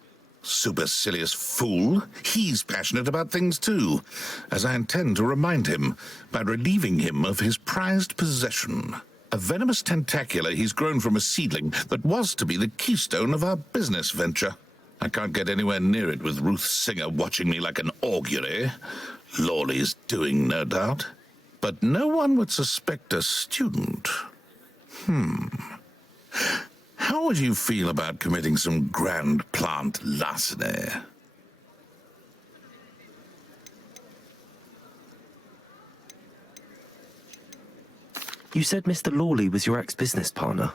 Supercilious fool. He's passionate about things too, as I intend to remind him by relieving him of his prized possession. A venomous tentacula he's grown from a seedling that was to be the keystone of our business venture. I can't get anywhere near it with Ruth Singer watching me like an augury. Lawley's doing, no doubt. But no one would suspect a student. How would you feel about committing some grand plant larceny? You said Mr. Lawley was your ex-business partner.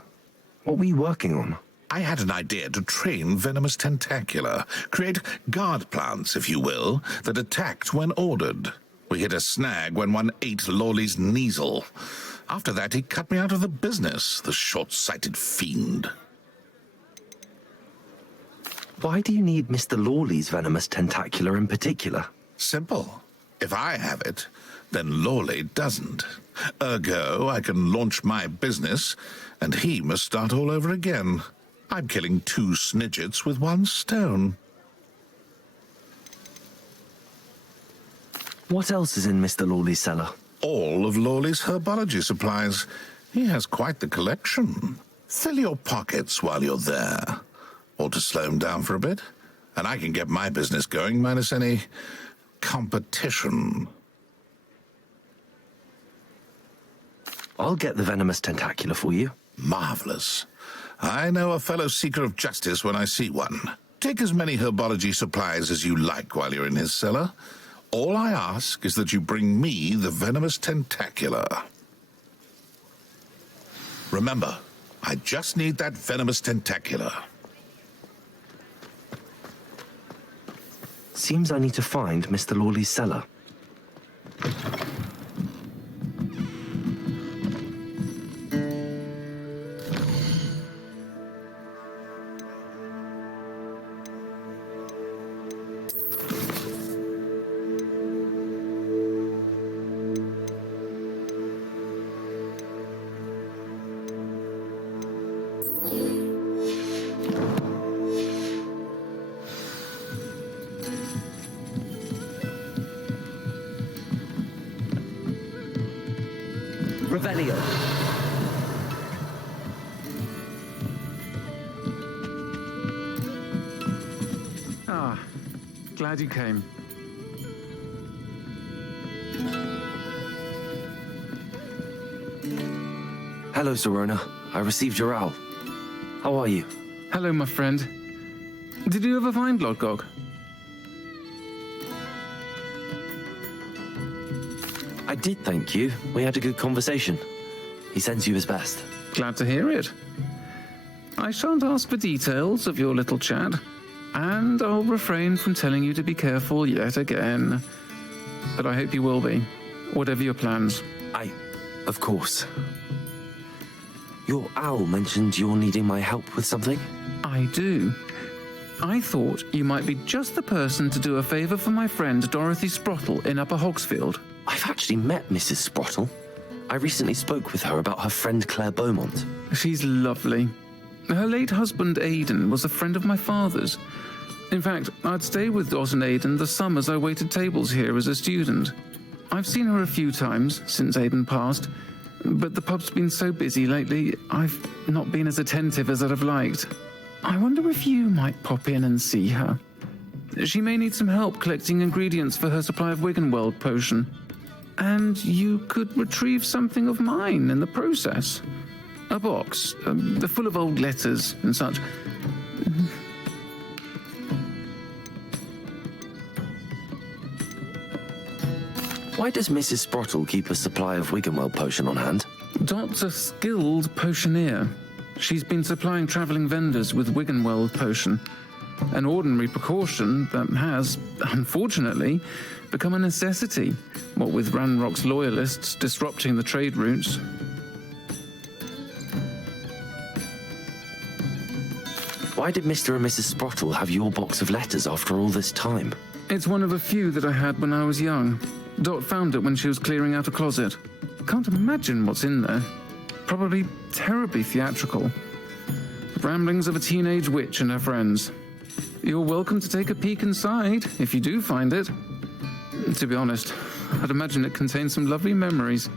What were you working on? I had an idea to train venomous tentacula, create guard plants, if you will, that attacked when ordered. We hit a snag when one ate Lawley's Kneasel. After that, he cut me out of the business, the short-sighted fiend. Why do you need Mr. Lawley's venomous tentacula in particular? Simple. If I have it, then Lawley doesn't. Ergo, I can launch my business, and he must start all over again. I'm killing 2 snidgets with 1 stone. What else is in Mr. Lawley's cellar? All of Lawley's herbology supplies. He has quite the collection. Fill your pockets while you're there. Or to slow him down for a bit, and I can get my business going minus any competition. I'll get the venomous tentacula for you. Marvelous. I know a fellow seeker of justice when I see one. Take as many herbology supplies as you like while you're in his cellar. All I ask is that you bring me the venomous tentacula. Remember, I just need that venomous tentacula. Seems I need to find Mr. Lawley's cellar. Revelio. Ah, glad you came. Hello, Sorona. I received your owl. How are you? Hello, my friend. Did you ever find Lodgog? I did, thank you. We had a good conversation. He sends you his best. Glad to hear it. I shan't ask for details of your little chat, and I'll refrain from telling you to be careful yet again. But I hope you will be, whatever your plans. Of course. Your owl mentioned you're needing my help with something? I do. I thought you might be just the person to do a favour for my friend Dorothy Sprottle in Upper Hogsfield. I've actually met Mrs. Sprottle. I recently spoke with her about her friend Claire Beaumont. She's lovely. Her late husband Aidan was a friend of my father's. In fact, I'd stay with Dot and Aidan the summers I waited tables here as a student. I've seen her a few times since Aidan passed, but the pub's been so busy lately, I've not been as attentive as I'd have liked. I wonder if you might pop in and see her. She may need some help collecting ingredients for her supply of Wiggenweld potion. And you could retrieve something of mine in the process. A box, full of old letters and such. Why does Mrs. Sprottle keep a supply of Wiggenweld potion on hand? Dot's a skilled potioneer. She's been supplying travelling vendors with Wiggenweld potion. An ordinary precaution that has, unfortunately, become a necessity, what with Ranrock's loyalists disrupting the trade routes. Why did Mr. and Mrs. Sprottle have your box of letters after all this time? It's one of a few that I had when I was young. Dot found it when she was clearing out a closet. Can't imagine what's in there. Probably terribly theatrical. The ramblings of a teenage witch and her friends. You're welcome to take a peek inside, if you do find it. To be honest, I'd imagine it contains some lovely memories.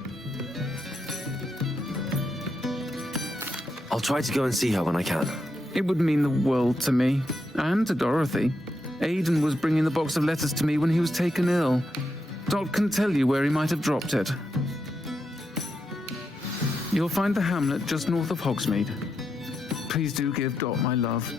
I'll try to go and see her when I can. It would mean the world to me, and to Dorothy. Aidan was bringing the box of letters to me when he was taken ill. Dot can tell you where he might have dropped it. You'll find the hamlet just north of Hogsmeade. Please do give Dot my love.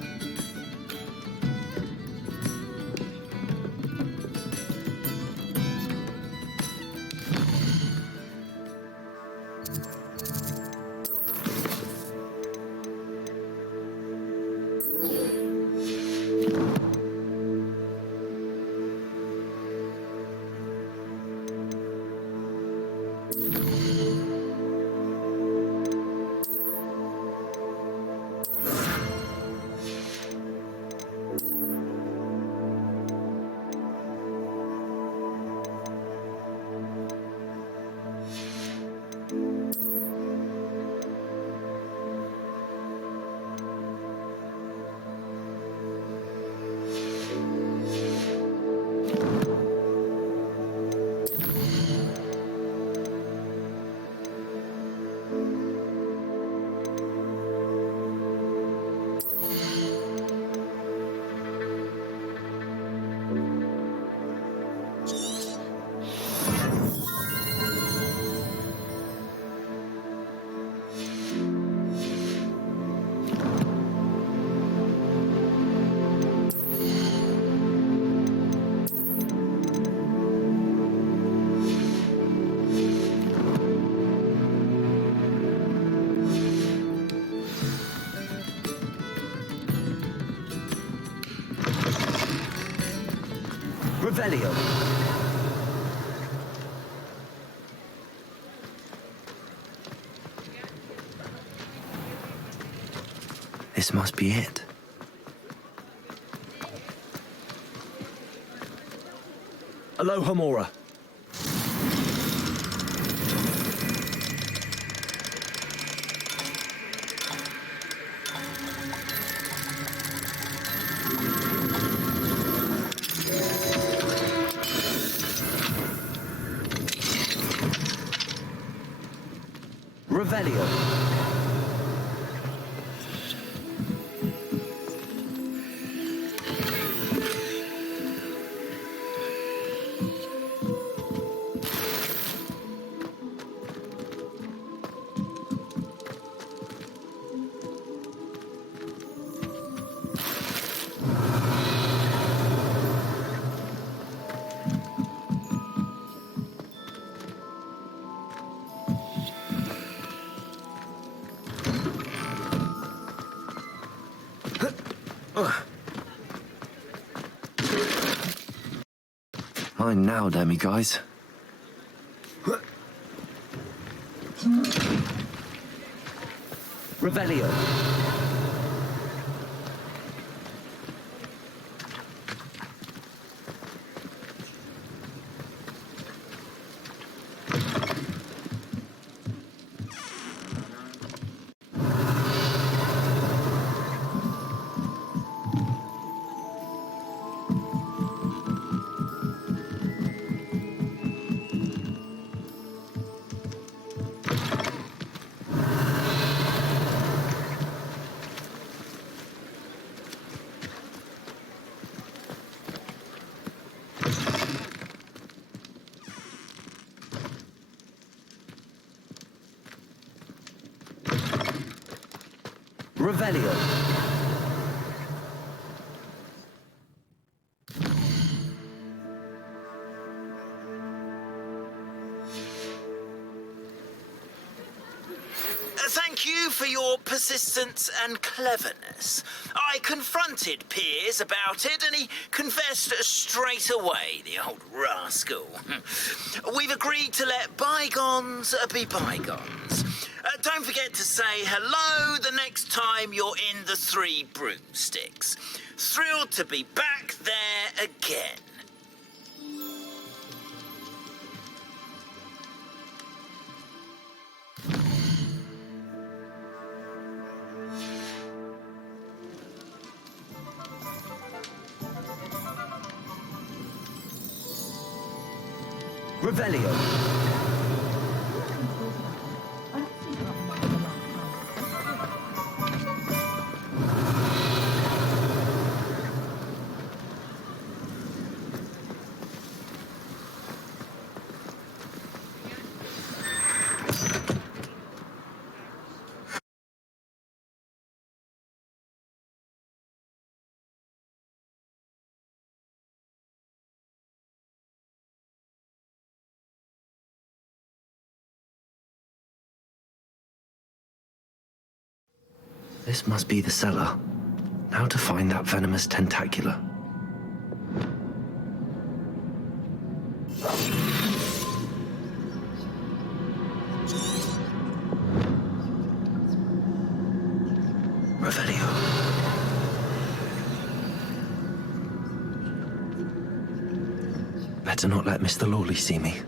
Revelio. This must be it. Aloha Mora. Revelio. Fine now, demi-guys. Revelio. Revelio. Thank you for your persistence and cleverness. I confronted Piers about it, and he confessed straight away, the old rascal. We've agreed to let bygones be bygones. Don't forget to say hello the next time you're in the Three Broomsticks. Thrilled to be back there again. Revelio. This must be the cellar. Now to find that venomous tentacula. Revelio. Better not let Mr. Lawley see me.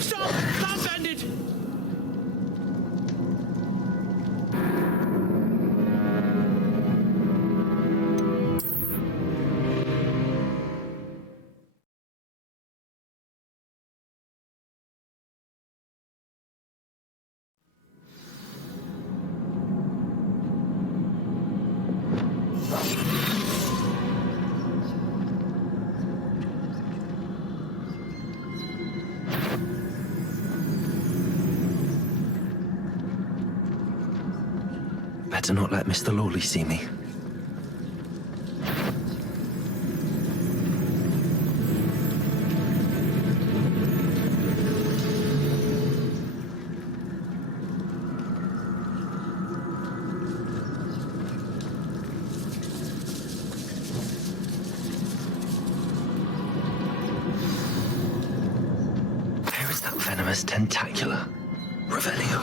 Stop! Plant bandit! Better not let Mr. Lawley see me. Where is that venomous tentacula? Revelio.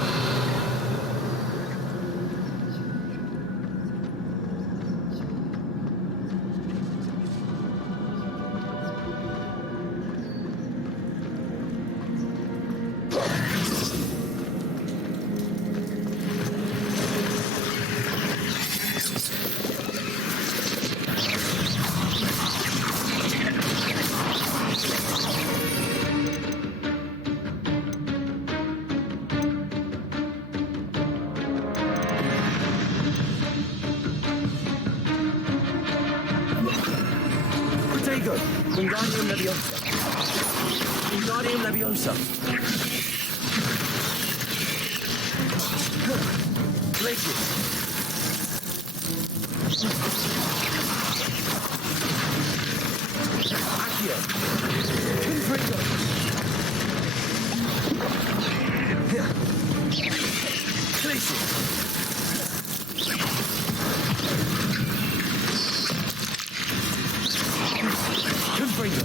Wingardium Leviosa. Wingardium Leviosa. Glacius. Accio. Confringo. Glacius. Confringo.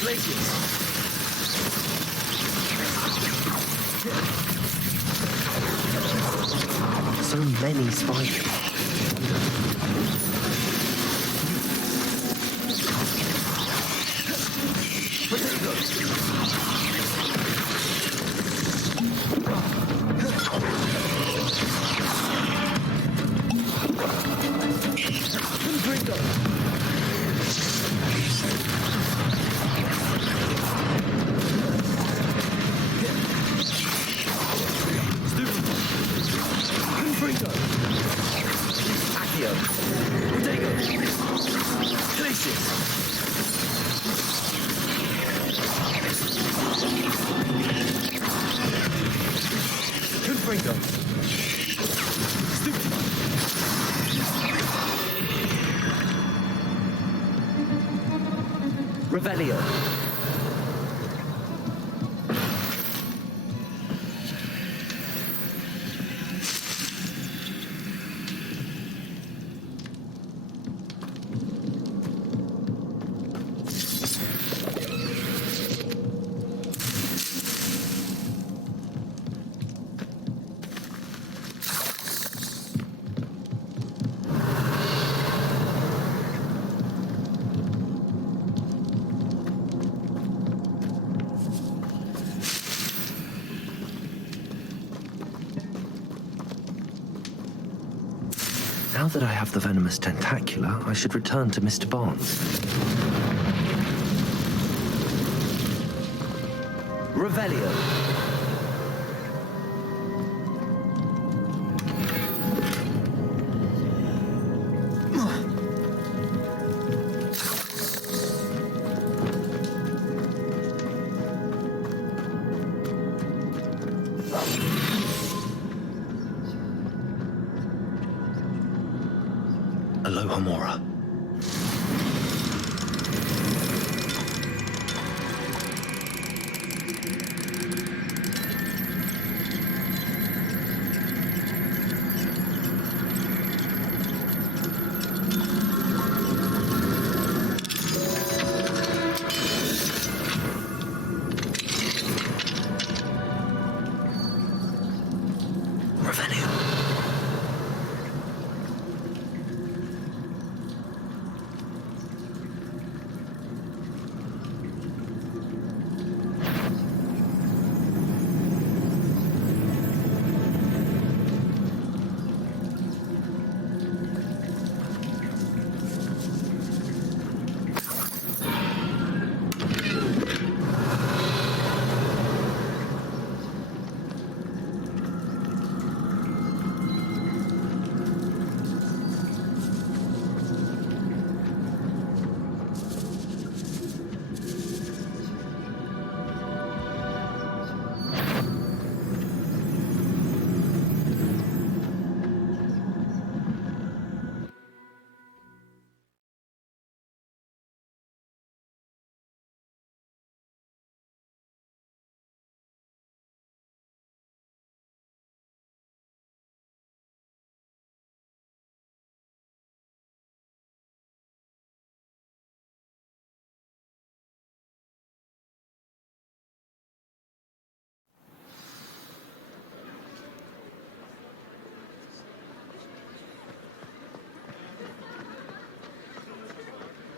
Glacius. So many spiders. Revelio. Now that I have the venomous tentacula, I should return to Mr. Barnes. Revelio. Aloha Mora.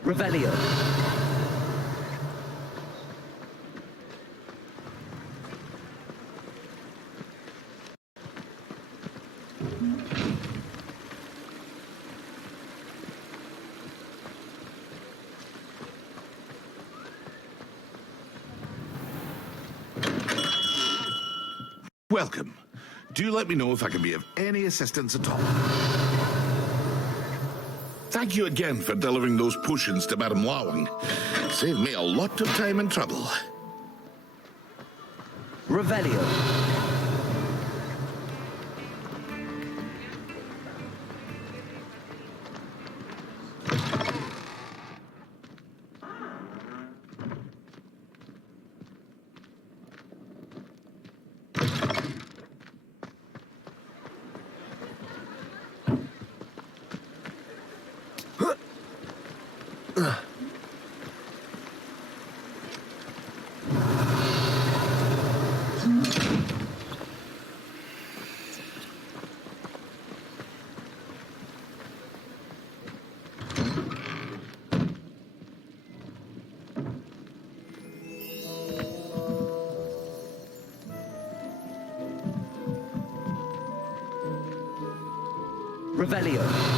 Revelio. Welcome. Do let me know if I can be of any assistance at all. Thank you again for delivering those potions to Madame Lawing. Saved me a lot of time and trouble. Revelio. Revelio.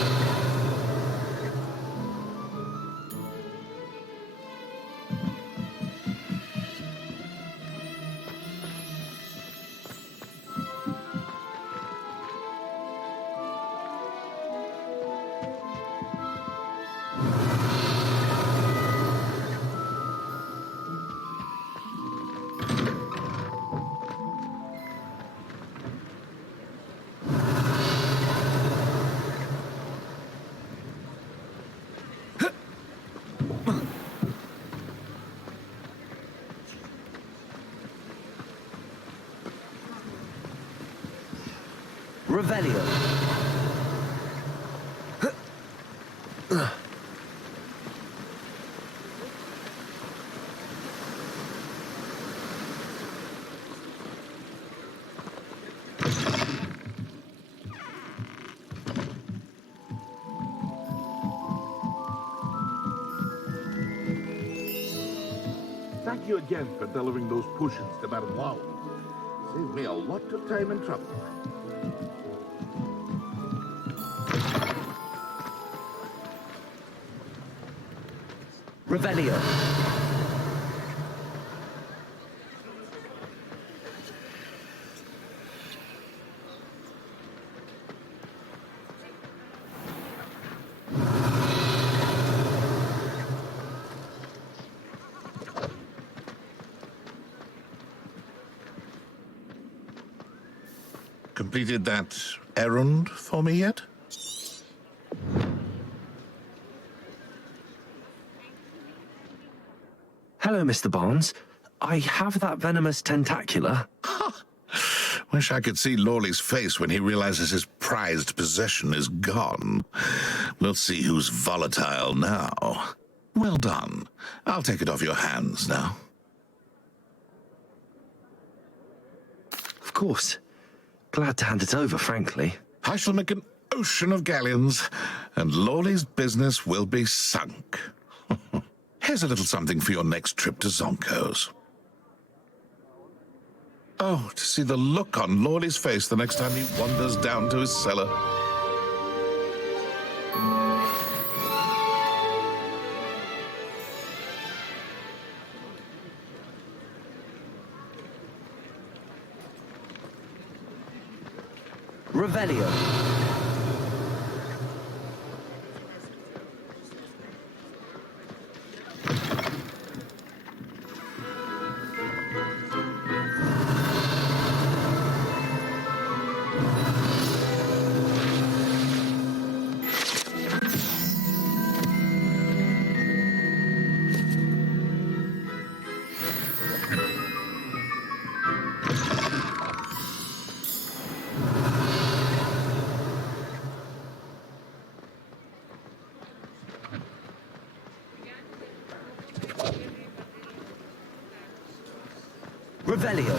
Revelio. Thank you again for delivering those potions to Madame Wow. Saved me a lot of time and trouble. Revelio. Completed that errand for me yet? Hello, Mr. Barnes. I have that venomous tentacula. Wish I could see Lawley's face when he realizes his prized possession is gone. We'll see who's volatile now. Well done. I'll take it off your hands now. Of course. Glad to hand it over, frankly. I shall make an ocean of galleons, and Lawley's business will be sunk. Here's a little something for your next trip to Zonko's. Oh, to see the look on Lawley's face the next time he wanders down to his cellar. Revelio. Revelio.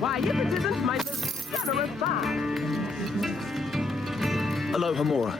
Why, if it isn't my most generous buy. Hello, Hamura.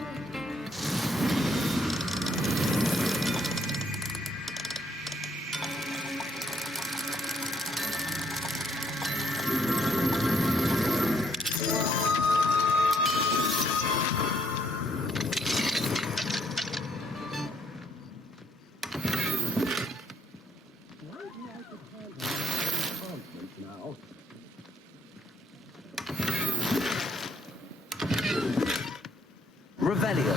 Revelio.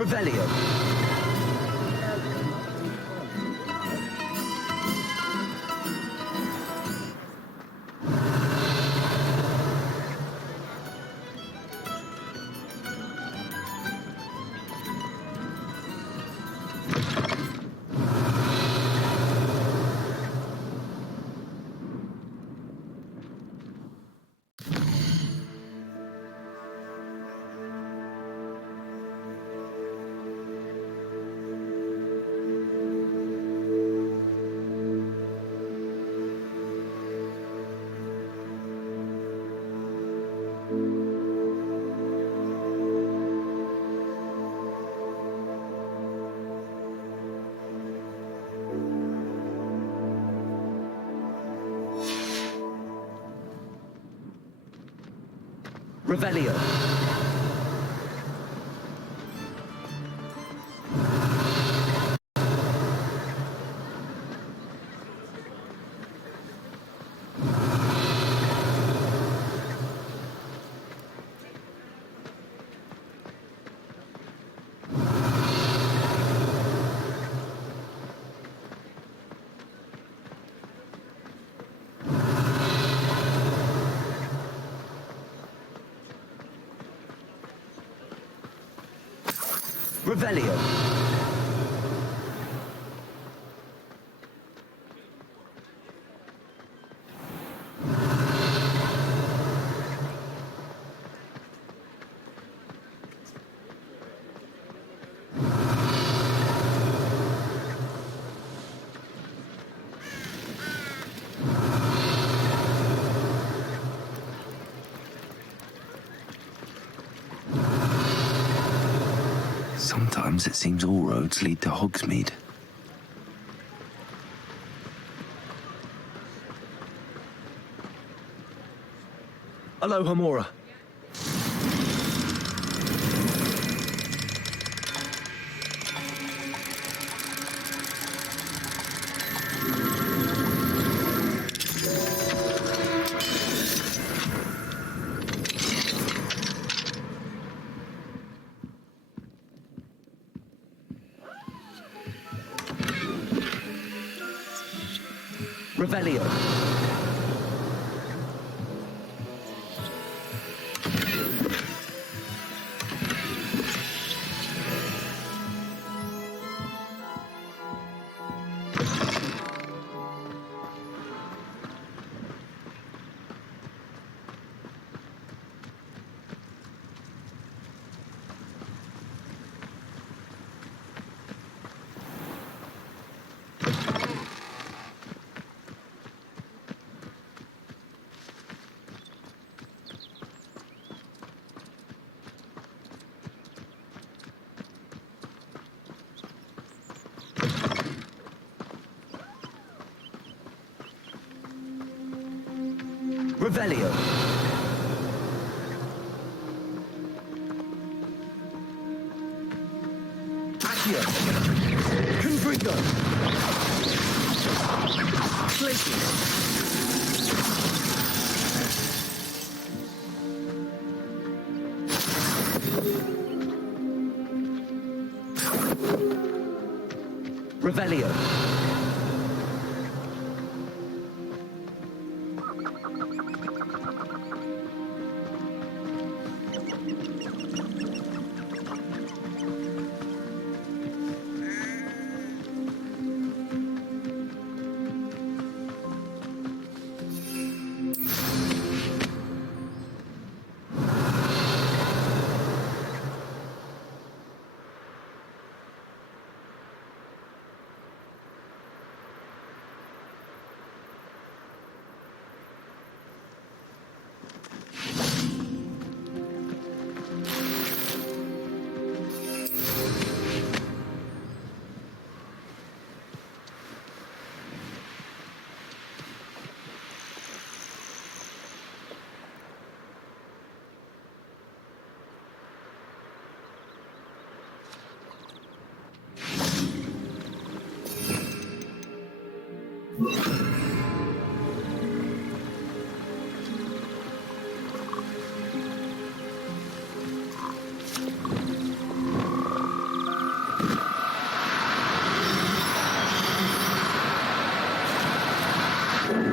Revelio. Revelio. Revelio. Sometimes it seems all roads lead to Hogsmeade. Hello, Hamora. Revelio. Revelio. Accio. Confringo. Glacius. Revelio.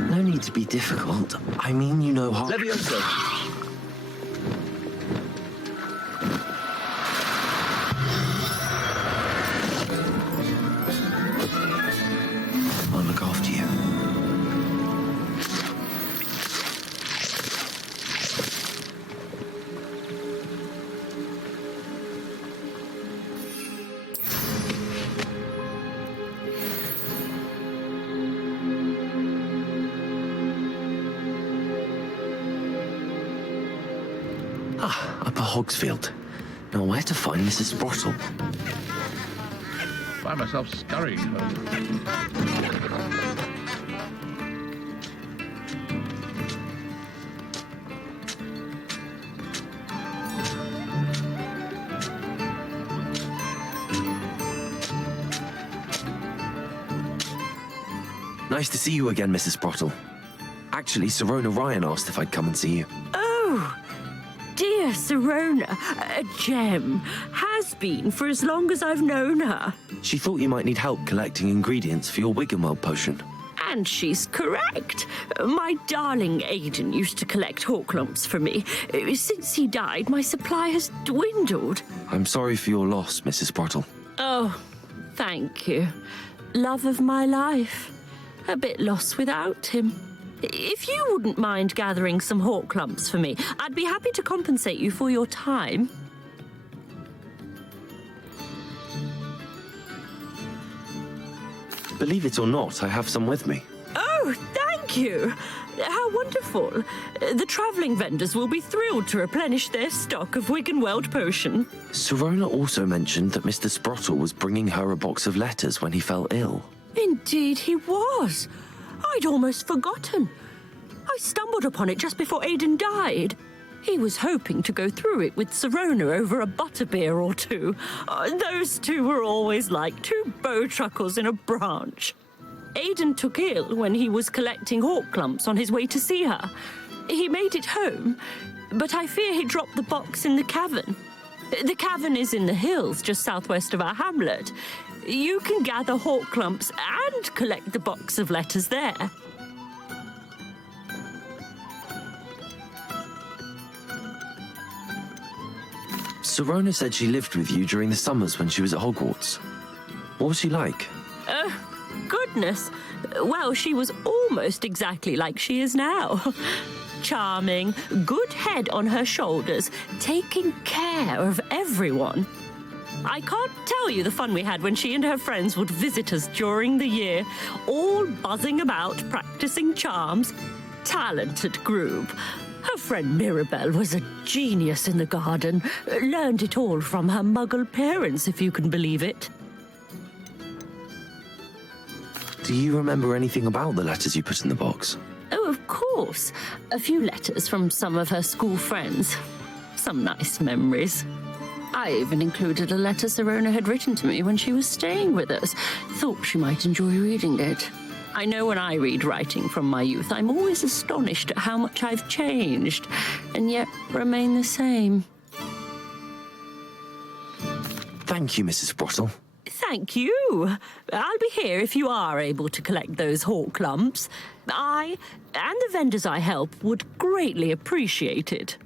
No need to be difficult. I mean, you know how... Levioso. I'll look after you. Ah, Upper Hogsfield. Now where to find Mrs. Sprottle? Find myself scurrying home. Nice to see you again, Mrs. Sprottle. Actually, Sirona Ryan asked if I'd come and see you. Oh, dear Sirona, a gem. Has been for as long as I've known her. She thought you might need help collecting ingredients for your Wiggenweld potion. And she's correct. My darling Aidan used to collect Horklumps for me. Since he died, my supply has dwindled. I'm sorry for your loss, Mrs. Sprottle. Oh, thank you. Love of my life. A bit lost without him. If you wouldn't mind gathering some Horklumps for me, I'd be happy to compensate you for your time. Believe it or not, I have some with me. Oh, thank you. How wonderful. The travelling vendors will be thrilled to replenish their stock of Wiggenweld potion. Sirona also mentioned that Mr. Sprottle was bringing her a box of letters when he fell ill. Indeed he was. I'd almost forgotten. I stumbled upon it just before Aidan died. He was hoping to go through it with Sirona over a butterbeer or two. Those two were always like two bowtruckles in a branch. Aidan took ill when he was collecting Horklumps on his way to see her. He made it home, but I fear he dropped the box in the cavern. The cavern is in the hills just southwest of our hamlet. You can gather Horklumps and collect the box of letters there. Sirona said she lived with you during the summers when she was at Hogwarts. What was she like? Goodness. Well, she was almost exactly like she is now. Charming, good head on her shoulders, taking care of everyone. I can't tell you the fun we had when she and her friends would visit us during the year, all buzzing about, practicing charms. Talented group. Her friend Mirabelle was a genius in the garden. Learned it all from her muggle parents, if you can believe it. Do you remember anything about the letters you put in the box? Oh, of course. A few letters from some of her school friends. Some nice memories. I even included a letter Sirona had written to me when she was staying with us. Thought she might enjoy reading it. I know when I read writing from my youth, I'm always astonished at how much I've changed, and yet remain the same. Thank you, Mrs. Sprottle. Thank you. I'll be here if you are able to collect those Horklumps. I, and the vendors I help, would greatly appreciate it.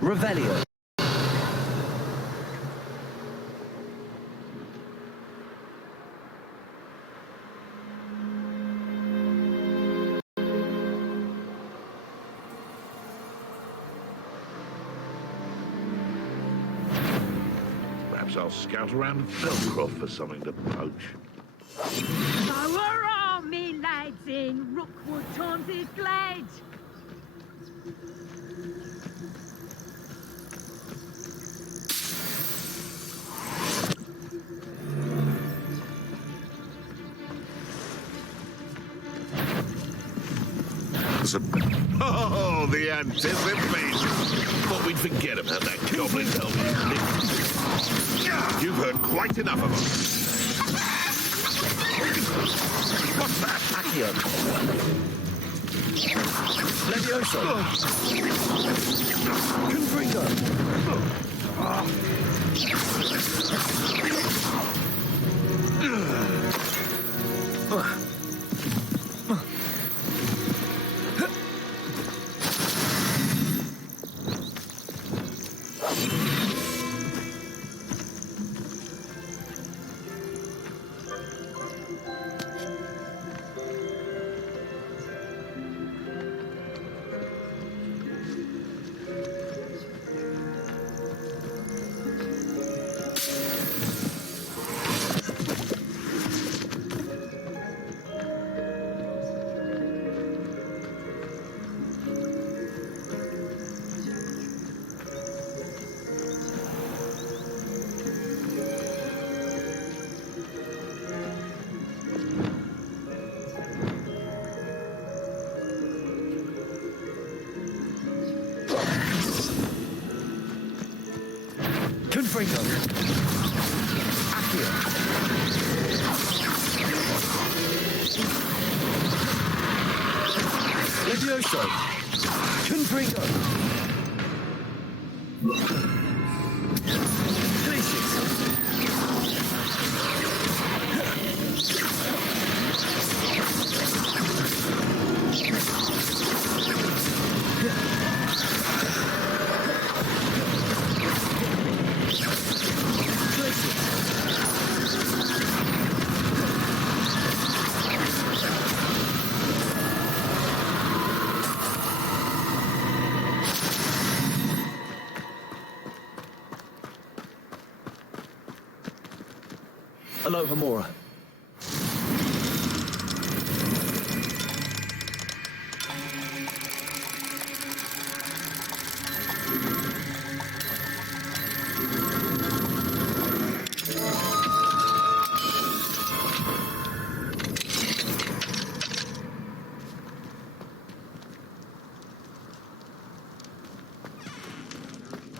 Revelio. Perhaps I'll scout around Feldcroft for something to poach. Lower on, me lads, in Rookwood Taunted Glade. Oh, the anticipation! Thought we'd forget about that goblin helmet. You've heard quite enough of them. What's that? Accio. Levioso. Confringo. Confringo. Accio. Levioso. Confringo. Glacius. Aloha Mora.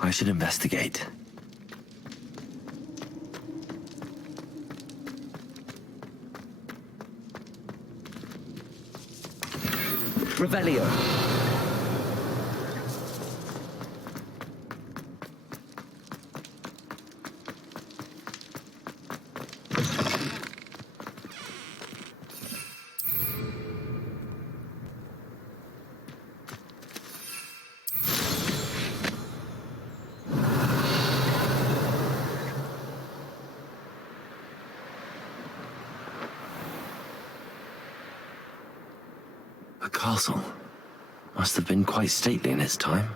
I should investigate. Revelio. A castle. Must have been quite stately in its time.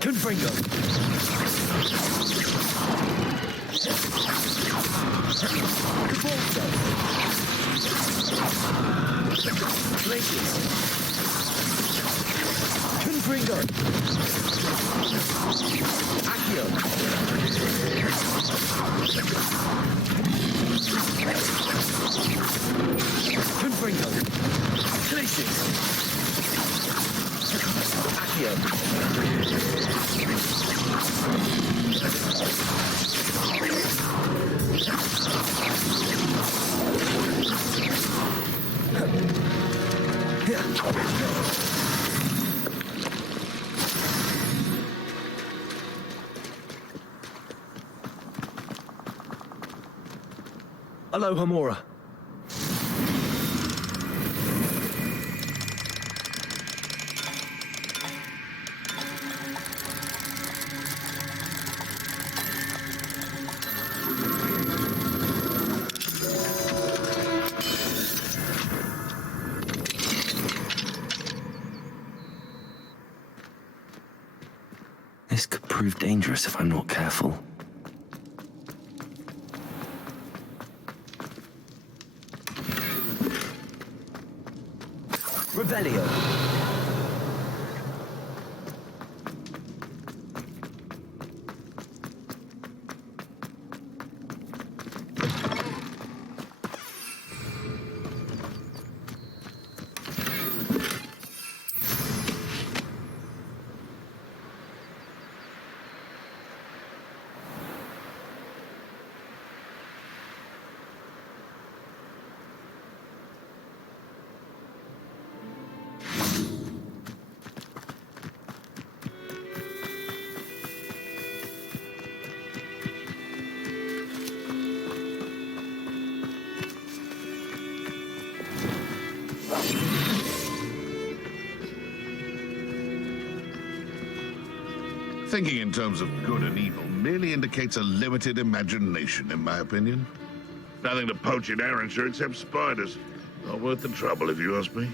Confringo. Cabalso. Glacius. Confringo. Accio. Confringo. Glacius. Accio. Aloha Mora. This could prove dangerous if I'm not careful. Revelio. Thinking in terms of good and evil merely indicates a limited imagination, in my opinion. Nothing to poach in Arrowshire except spiders. Not worth the trouble, if you ask me.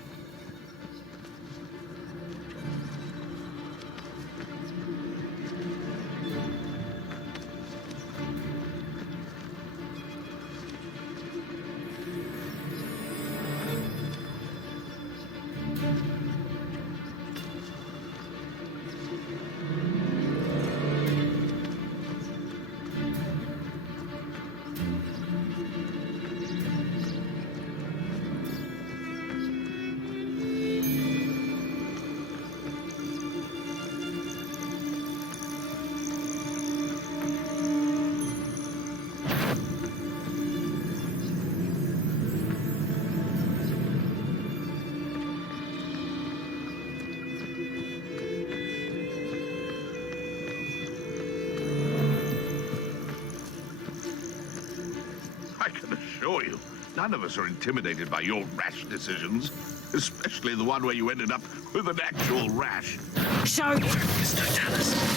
assure you, none of us are intimidated by your rash decisions, especially the one where you ended up with an actual rash. So... Tell us.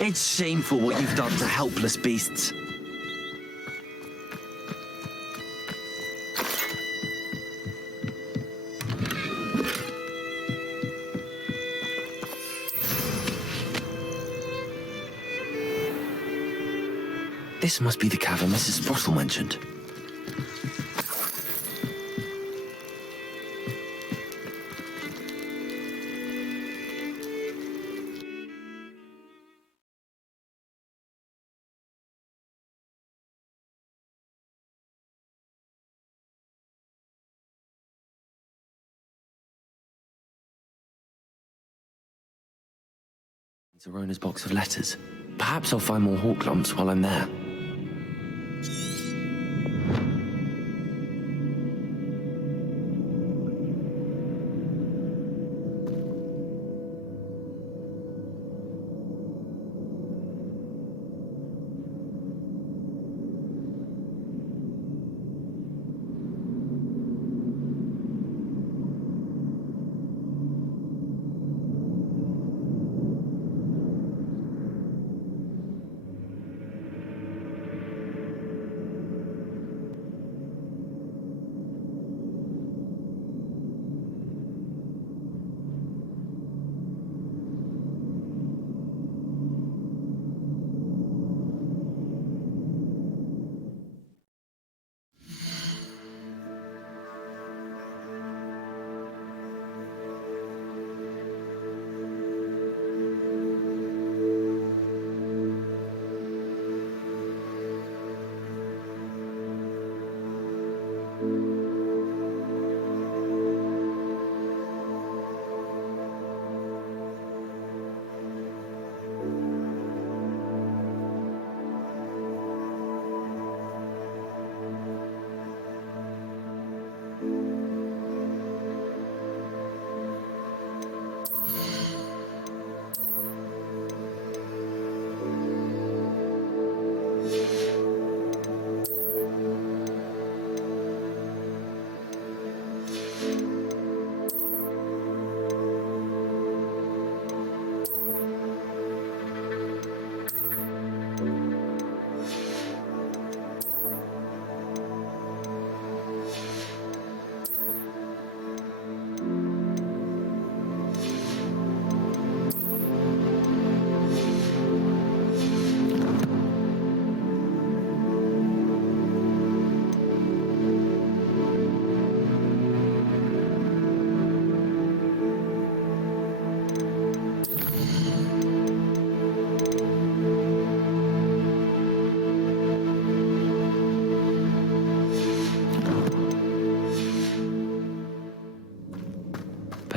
It's shameful what you've done to helpless beasts. This must be the cavern Mrs. Sprottle mentioned. Zerona's box of letters. Perhaps I'll find more hawk lumps while I'm there.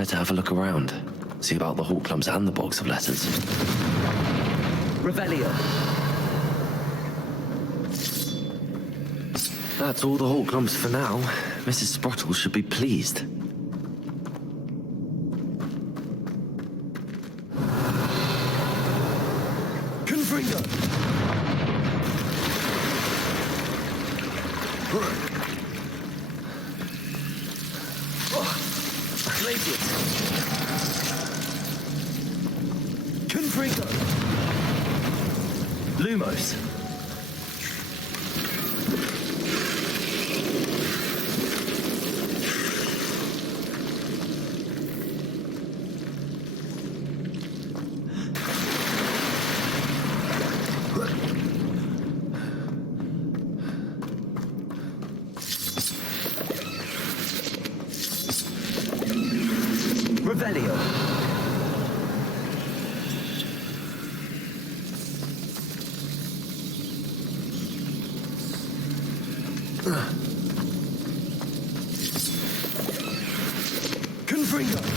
To have a look around. See about the hawk clumps and the box of letters. Revelio. That's all the hawk clumps for now. Mrs. Sprottle should be pleased. Confringo. Confringo. Lumos. Revelio. Confringo!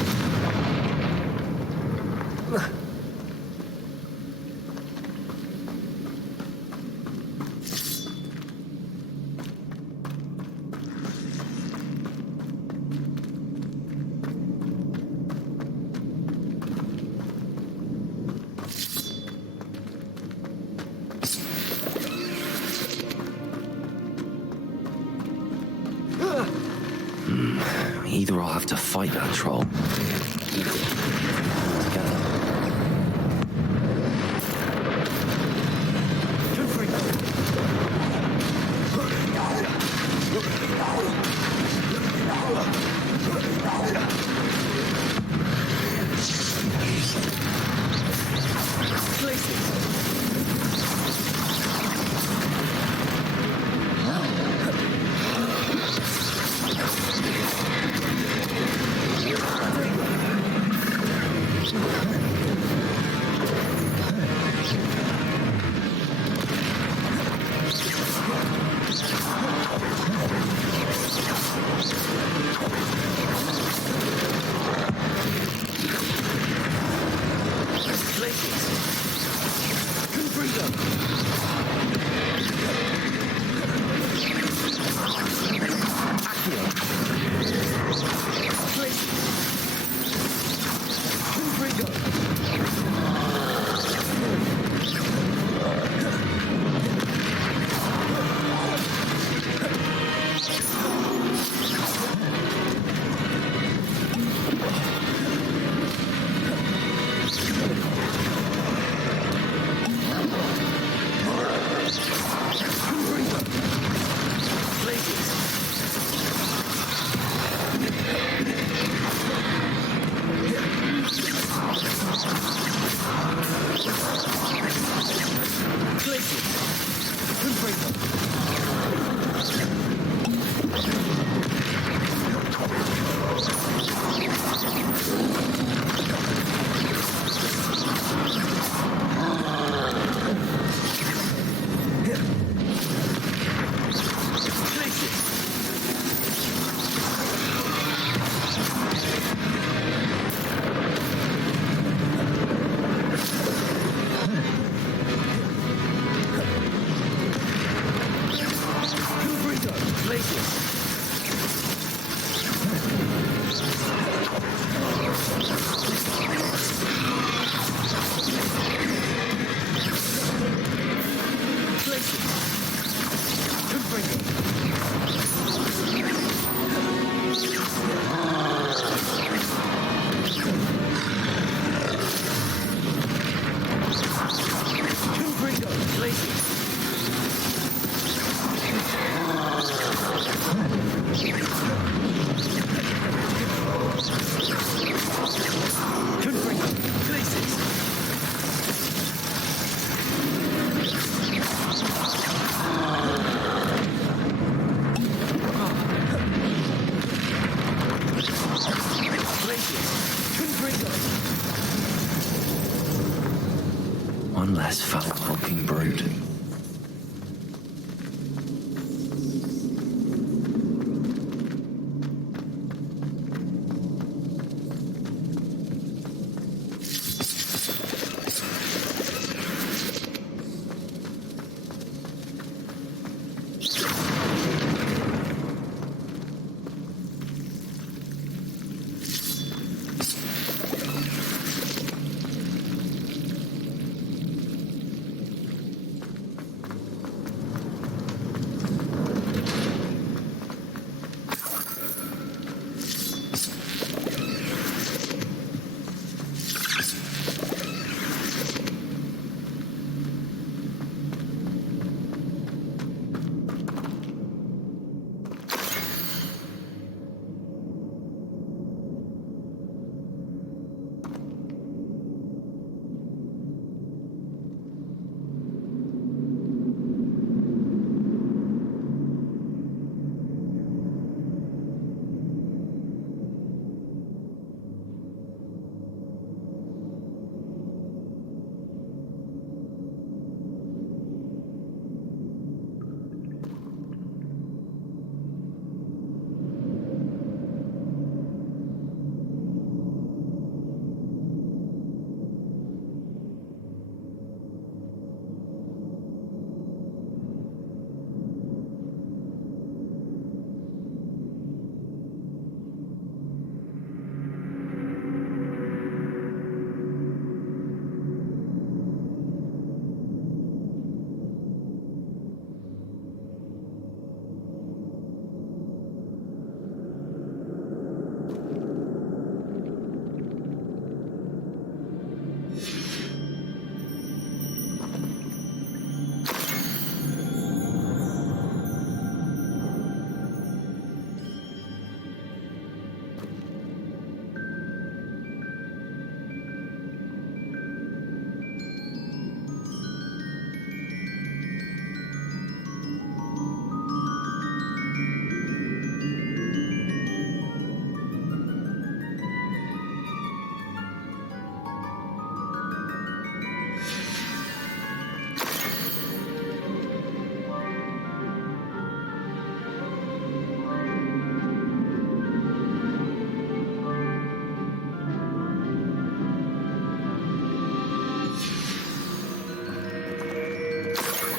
Either I'll have to fight that troll. Together. One less foul-hulking brute.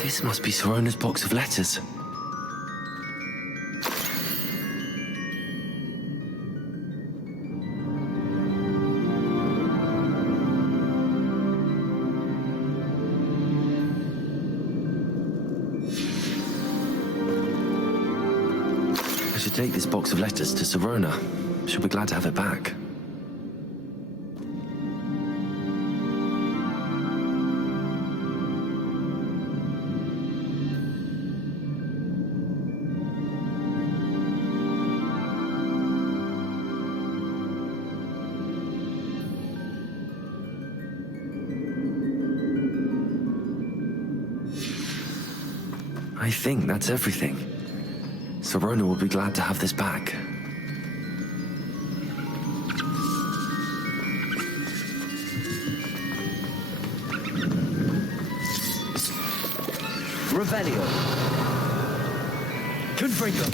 This must be Sorona's box of letters. I should take this box of letters to Sorona. She'll be glad to have it back. I think that's everything. Sorona will be glad to have this back. Revelio. Confringo.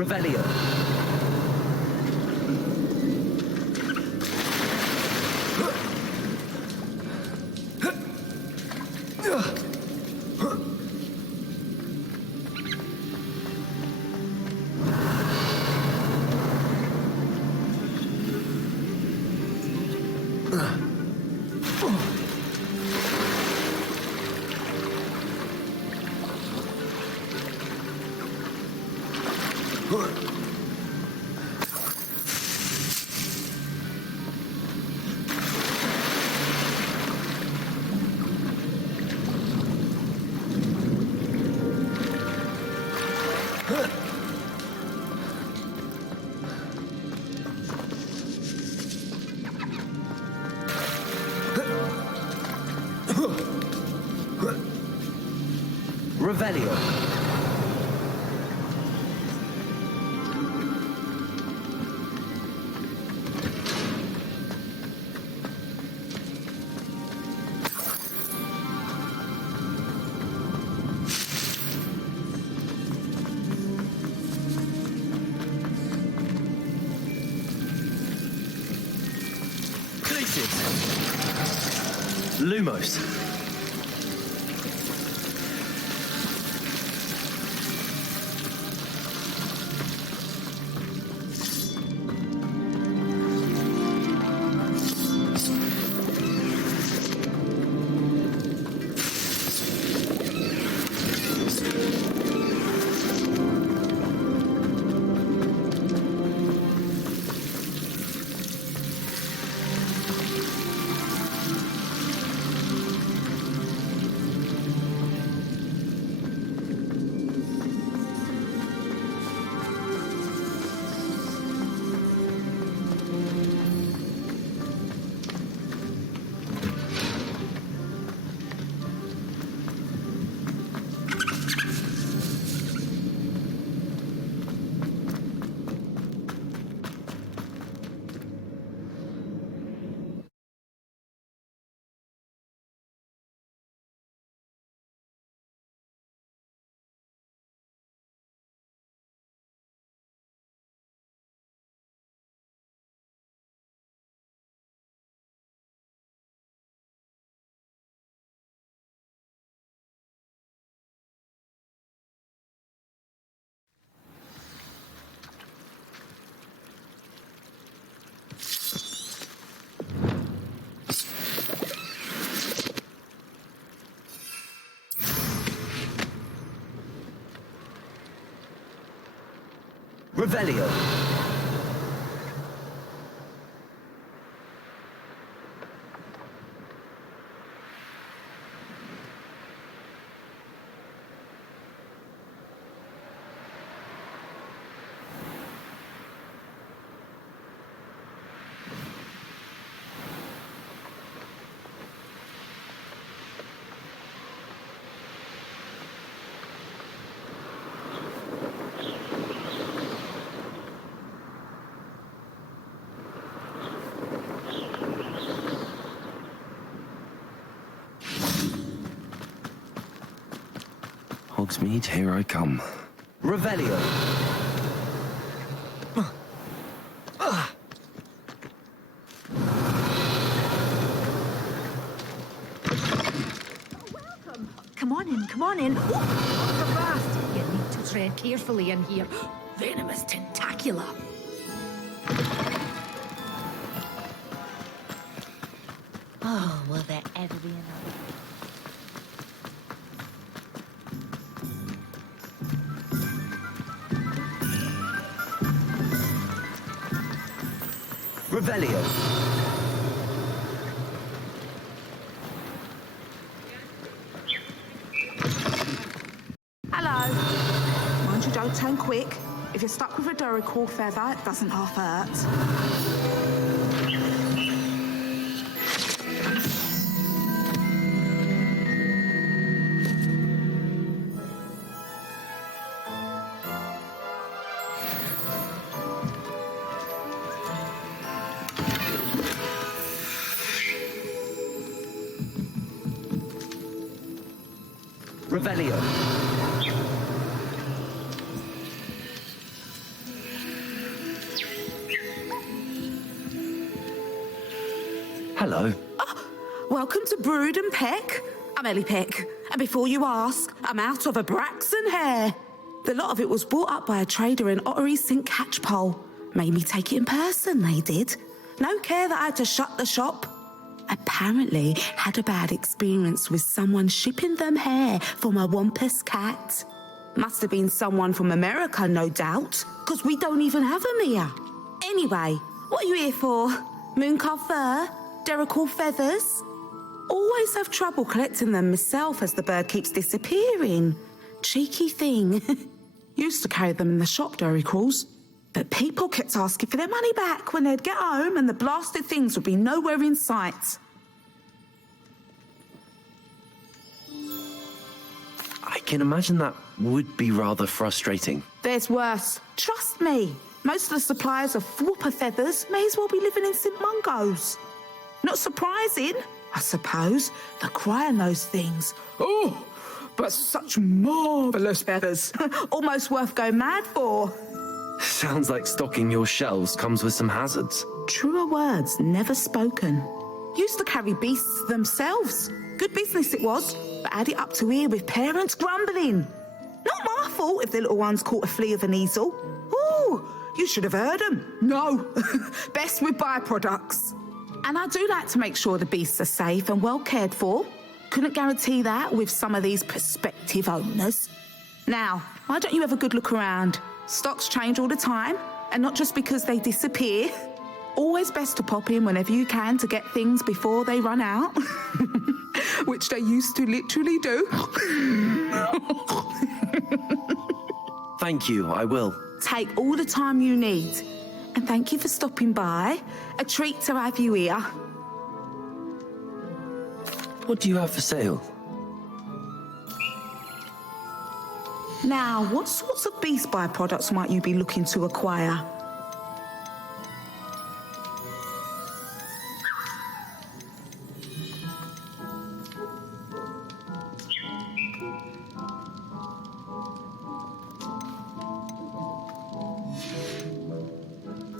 Revelio. Revelio. Places. Lumos. Revelio. Hogsmeade, here I come. Revelio. Come on in, come on in. Oh, fast. You need to tread carefully in here. Venomous tentacula. Oh, will there ever be another? Revelio. Hello. Mind you don't turn quick. If you're stuck with a Duracell feather, it doesn't half hurt. Revelio. Hello. Welcome to Brood and Peck. I'm Ellie Peck. And before you ask, I'm out of a Braxton hair. The lot of it was bought up by a trader in Ottery St. Catchpole. Made me take it in person, they did. No care that I had to shut the shop. Apparently had a bad experience with someone shipping them hair from a Wampus cat. Must have been someone from America, no doubt, because we don't even have them here. Anyway, what are you here for? Mooncarved fur? Duracell feathers? Always have trouble collecting them myself as the bird keeps disappearing. Cheeky thing. Used to carry them in the shop, Duracalls. But people kept asking for their money back when they'd get home and the blasted things would be nowhere in sight. I can imagine that would be rather frustrating. There's worse. Trust me. Most of the suppliers of Whooper feathers may as well be living in St. Mungo's. Not surprising, I suppose. The cry on those things. Oh, but such marvellous feathers. Almost worth going mad for. Sounds like stocking your shelves comes with some hazards. Truer words never spoken. Used to carry beasts themselves. Good business it was, but add it up to here with parents grumbling. Not my fault if the little ones caught a flea of an easel. Ooh, you should have heard them. No, best with byproducts. And I do like to make sure the beasts are safe and well cared for. Couldn't guarantee that with some of these prospective owners. Now, why don't you have a good look around? Stocks change all the time, and not just because they disappear. Always best to pop in whenever you can to get things before they run out. Which they used to literally do. Thank you, I will. Take all the time you need. And thank you for stopping by. A treat to have you here. What do you have for sale? Now, what sorts of beast byproducts might you be looking to acquire?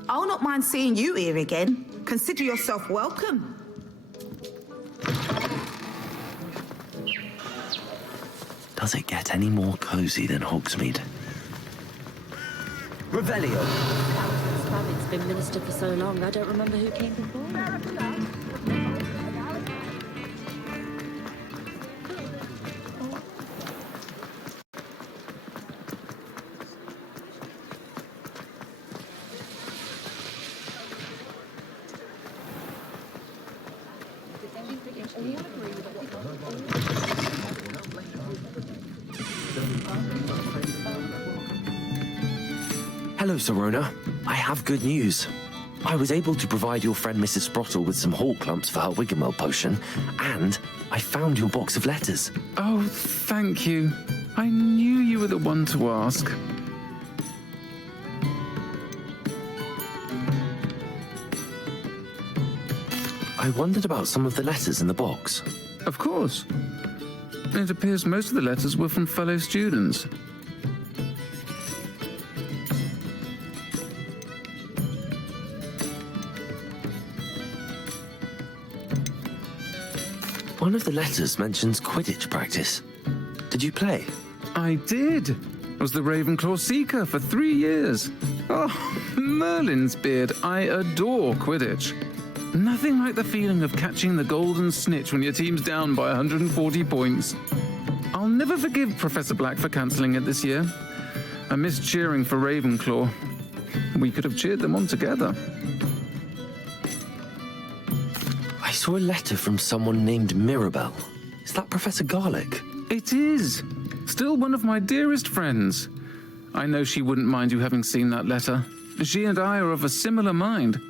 I'll not mind seeing you here again. Consider yourself welcome. Does it get any more cosy than Hogsmeade? Revelio. It's been ministered for so long, I don't remember who came before. Hello, Serona. I have good news. I was able to provide your friend Mrs. Sprottle with some hawk clumps for her Wiggenweld potion, and I found your box of letters. Oh, thank you. I knew you were the one to ask. I wondered about some of the letters in the box. Of course. It appears most of the letters were from fellow students. One of the letters mentions Quidditch practice. Did you play? I did. I was the Ravenclaw Seeker for 3 years. Oh, Merlin's beard. I adore Quidditch. Nothing like the feeling of catching the golden snitch when your team's down by 140 points. I'll never forgive Professor Black for cancelling it this year. I missed cheering for Ravenclaw. We could have cheered them on together. I saw a letter from someone named Mirabelle. Is that Professor Garlick? It is. Still one of my dearest friends. I know she wouldn't mind you having seen that letter. She and I are of a similar mind,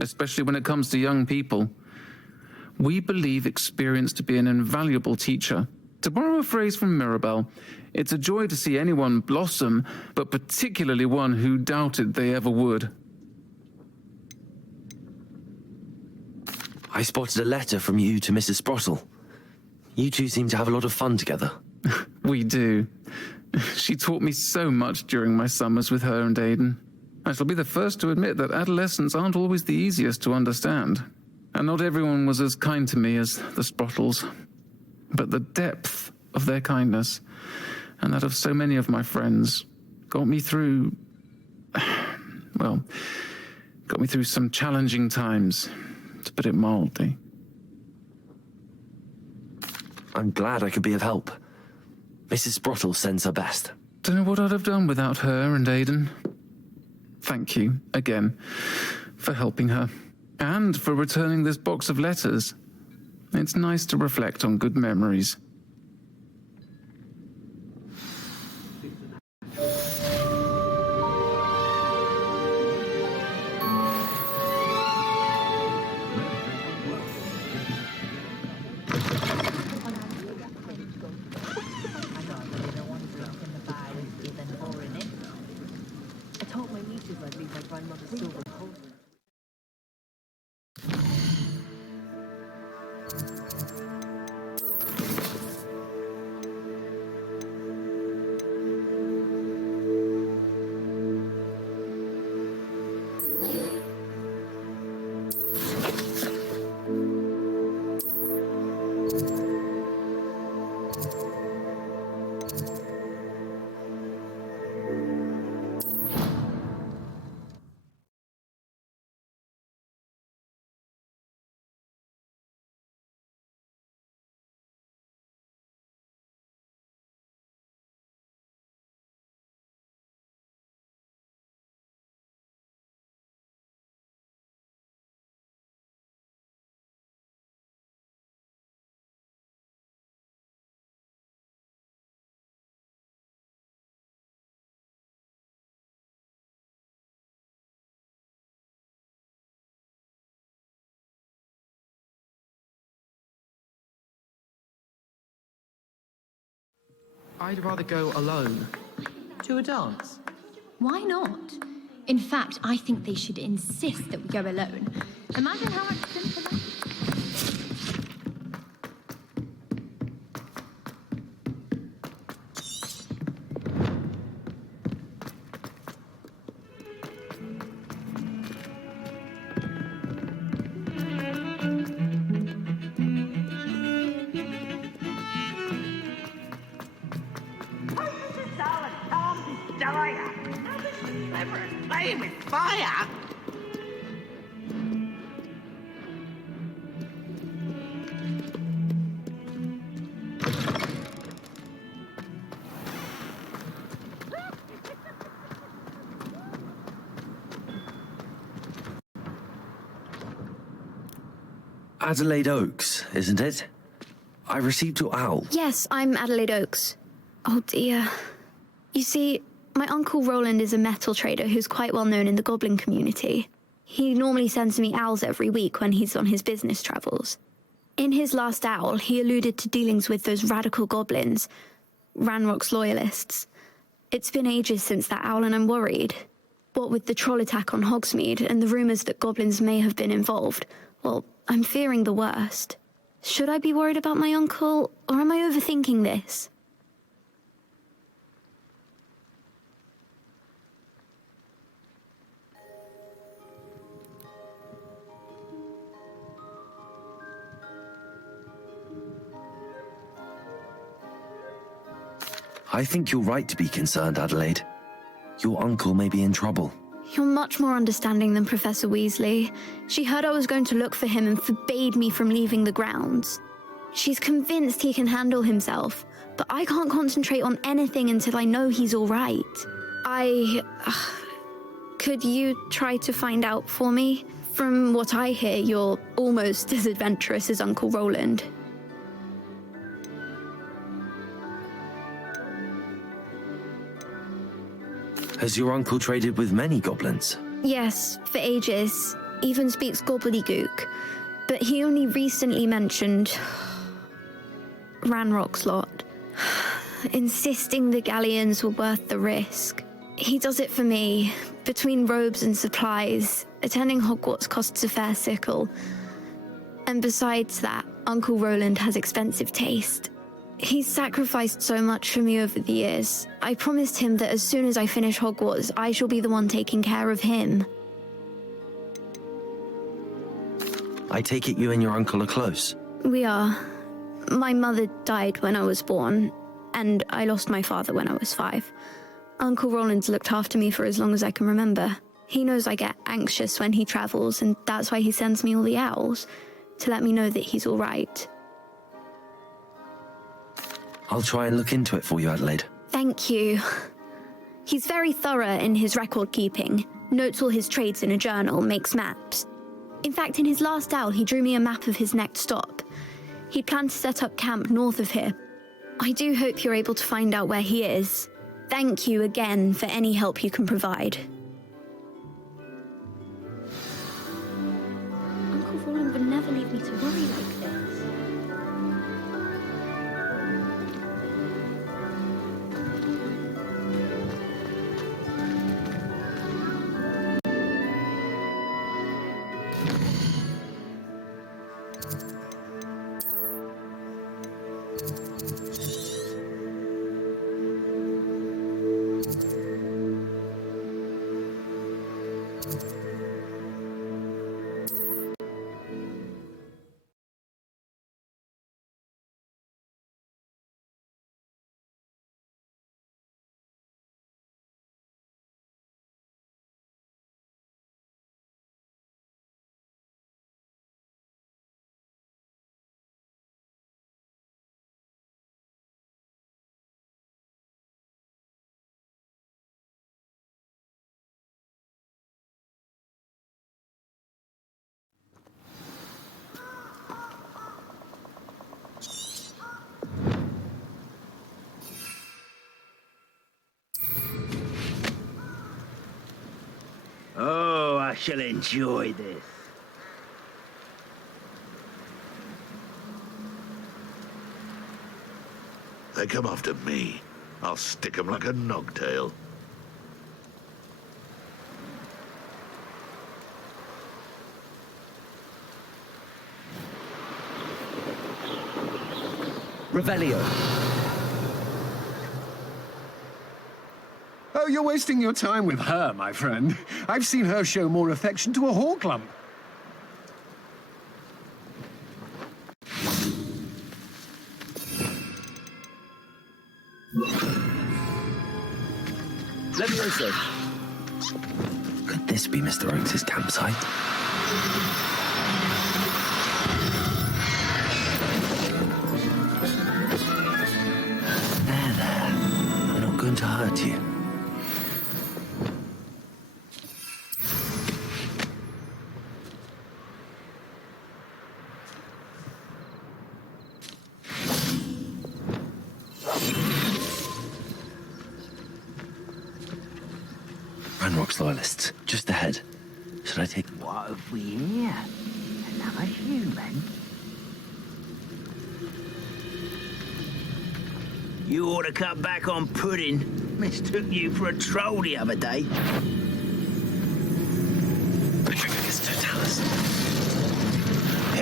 especially when it comes to young people. We believe experience to be an invaluable teacher. To borrow a phrase from Mirabelle, it's a joy to see anyone blossom, but particularly one who doubted they ever would. I spotted a letter from you to Mrs. Sprottle. You two seem to have a lot of fun together. We do. She taught me so much during my summers with her and Aidan. I shall be the first to admit that adolescents aren't always the easiest to understand. And not everyone was as kind to me as the Sprottles. But the depth of their kindness, and that of so many of my friends, got me through... well, got me through some challenging times, to put it mildly. I'm glad I could be of help. Mrs. Sprottle sends her best. Don't know what I'd have done without her and Aidan. Thank you, again, for helping her, and for returning this box of letters. It's nice to reflect on good memories. I'd rather go alone. To a dance? Why not? In fact, I think they should insist that we go alone. Imagine how much simpler that is. Playing with fire? Adelaide Oaks, isn't it? I received your owl. Yes, I'm Adelaide Oaks. Oh dear. You see, my Uncle Roland is a metal trader who's quite well known in the goblin community. He normally sends me owls every week when he's on his business travels. In his last owl, he alluded to dealings with those radical goblins, Ranrock's loyalists. It's been ages since that owl and I'm worried. What with the troll attack on Hogsmeade and the rumours that goblins may have been involved, well, I'm fearing the worst. Should I be worried about my uncle, or am I overthinking this? I think you're right to be concerned, Adelaide. Your uncle may be in trouble. You're much more understanding than Professor Weasley. She heard I was going to look for him and forbade me from leaving the grounds. She's convinced he can handle himself, but I can't concentrate on anything until I know he's all right. Could you try to find out for me? From what I hear, you're almost as adventurous as Uncle Roland. Has your uncle traded with many goblins? Yes, for ages. Even speaks gobbledygook. But he only recently mentioned Ranrock's lot, insisting the galleons were worth the risk. He does it for me. Between robes and supplies, attending Hogwarts costs a fair sickle. And besides that, Uncle Roland has expensive taste. He's sacrificed so much for me over the years. I promised him that as soon as I finish Hogwarts, I shall be the one taking care of him. I take it you and your uncle are close. We are. My mother died when I was born, and I lost my father when I was 5. Uncle Roland's looked after me for as long as I can remember. He knows I get anxious when he travels, and that's why he sends me all the owls, to let me know that he's all right. I'll try and look into it for you, Adelaide. Thank you. He's very thorough in his record keeping, notes all his trades in a journal, makes maps. In fact, in his last owl, he drew me a map of his next stop. He planned to set up camp north of here. I do hope you're able to find out where he is. Thank you again for any help you can provide. Uncle Roland would never leave me to worry like this. Oh, I shall enjoy this. They come after me. I'll stick 'em like a nogtail. Revelio. Oh, you're wasting your time with her, my friend. I've seen her show more affection to a horklump. Levioso. Could this be Mr. Oakes' campsite? There. I'm not going to hurt you. Ranrock's loyalists, just ahead. Should I take... What have we here? Another human? You ought to cut back on pudding. Mistook you for a troll the other day.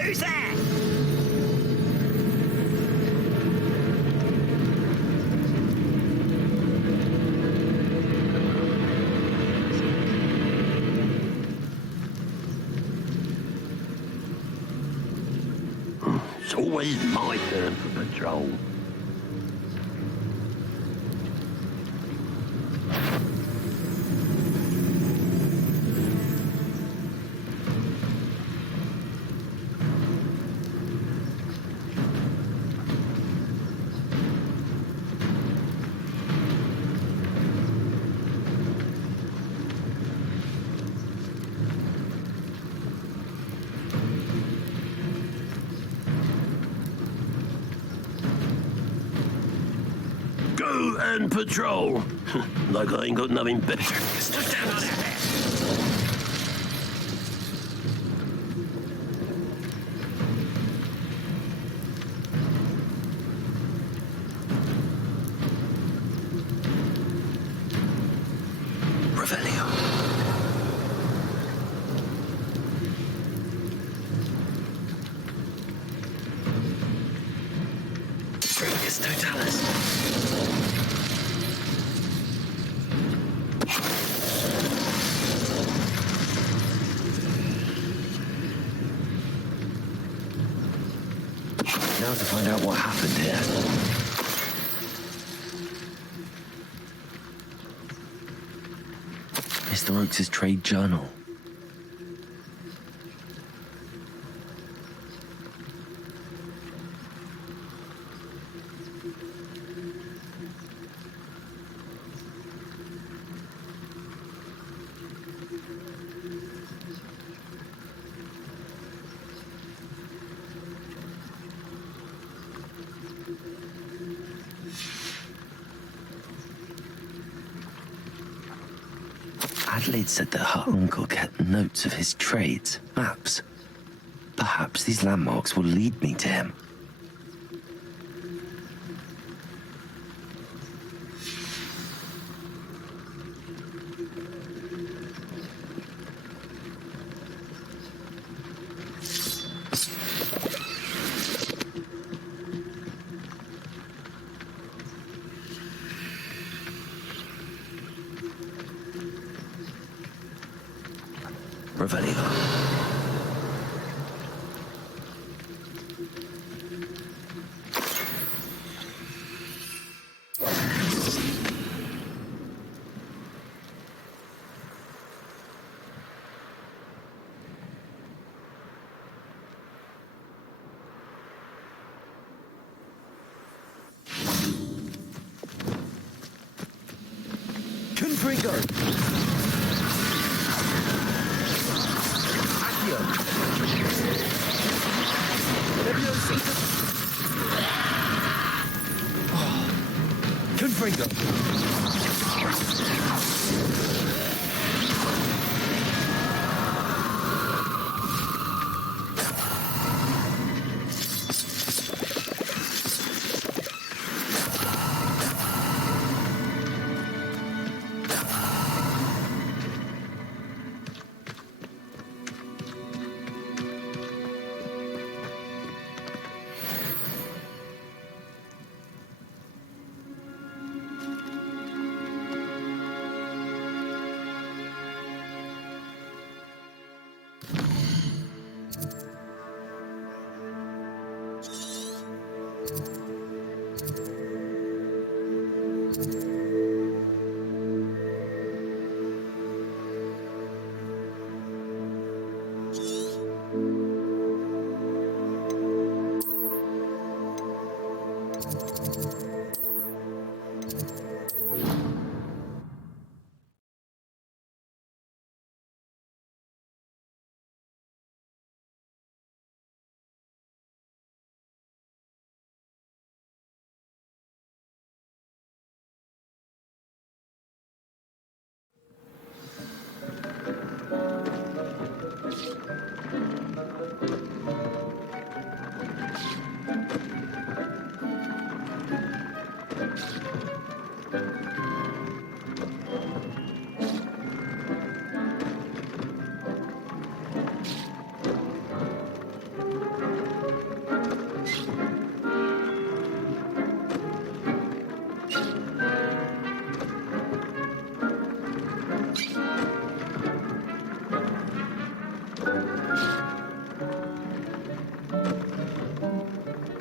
Who's that? It's always my turn for patrol. Go and patrol. Like I ain't got nothing better. Stop down on that. Revelio. Focus Totalis. Now to find out what happened here. Mr. Oakes' trade journal. Adelaide said that her uncle kept notes of his trades, maps. Perhaps these landmarks will lead me to him. Revelio. Confringo! Confringo!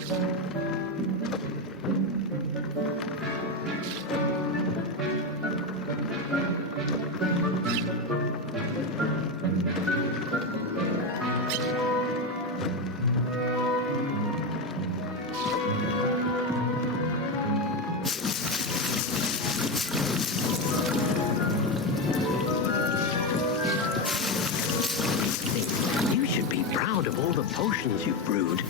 You should be proud of all the potions you've brewed.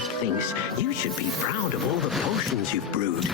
thinks you should be proud of all the potions you've brewed.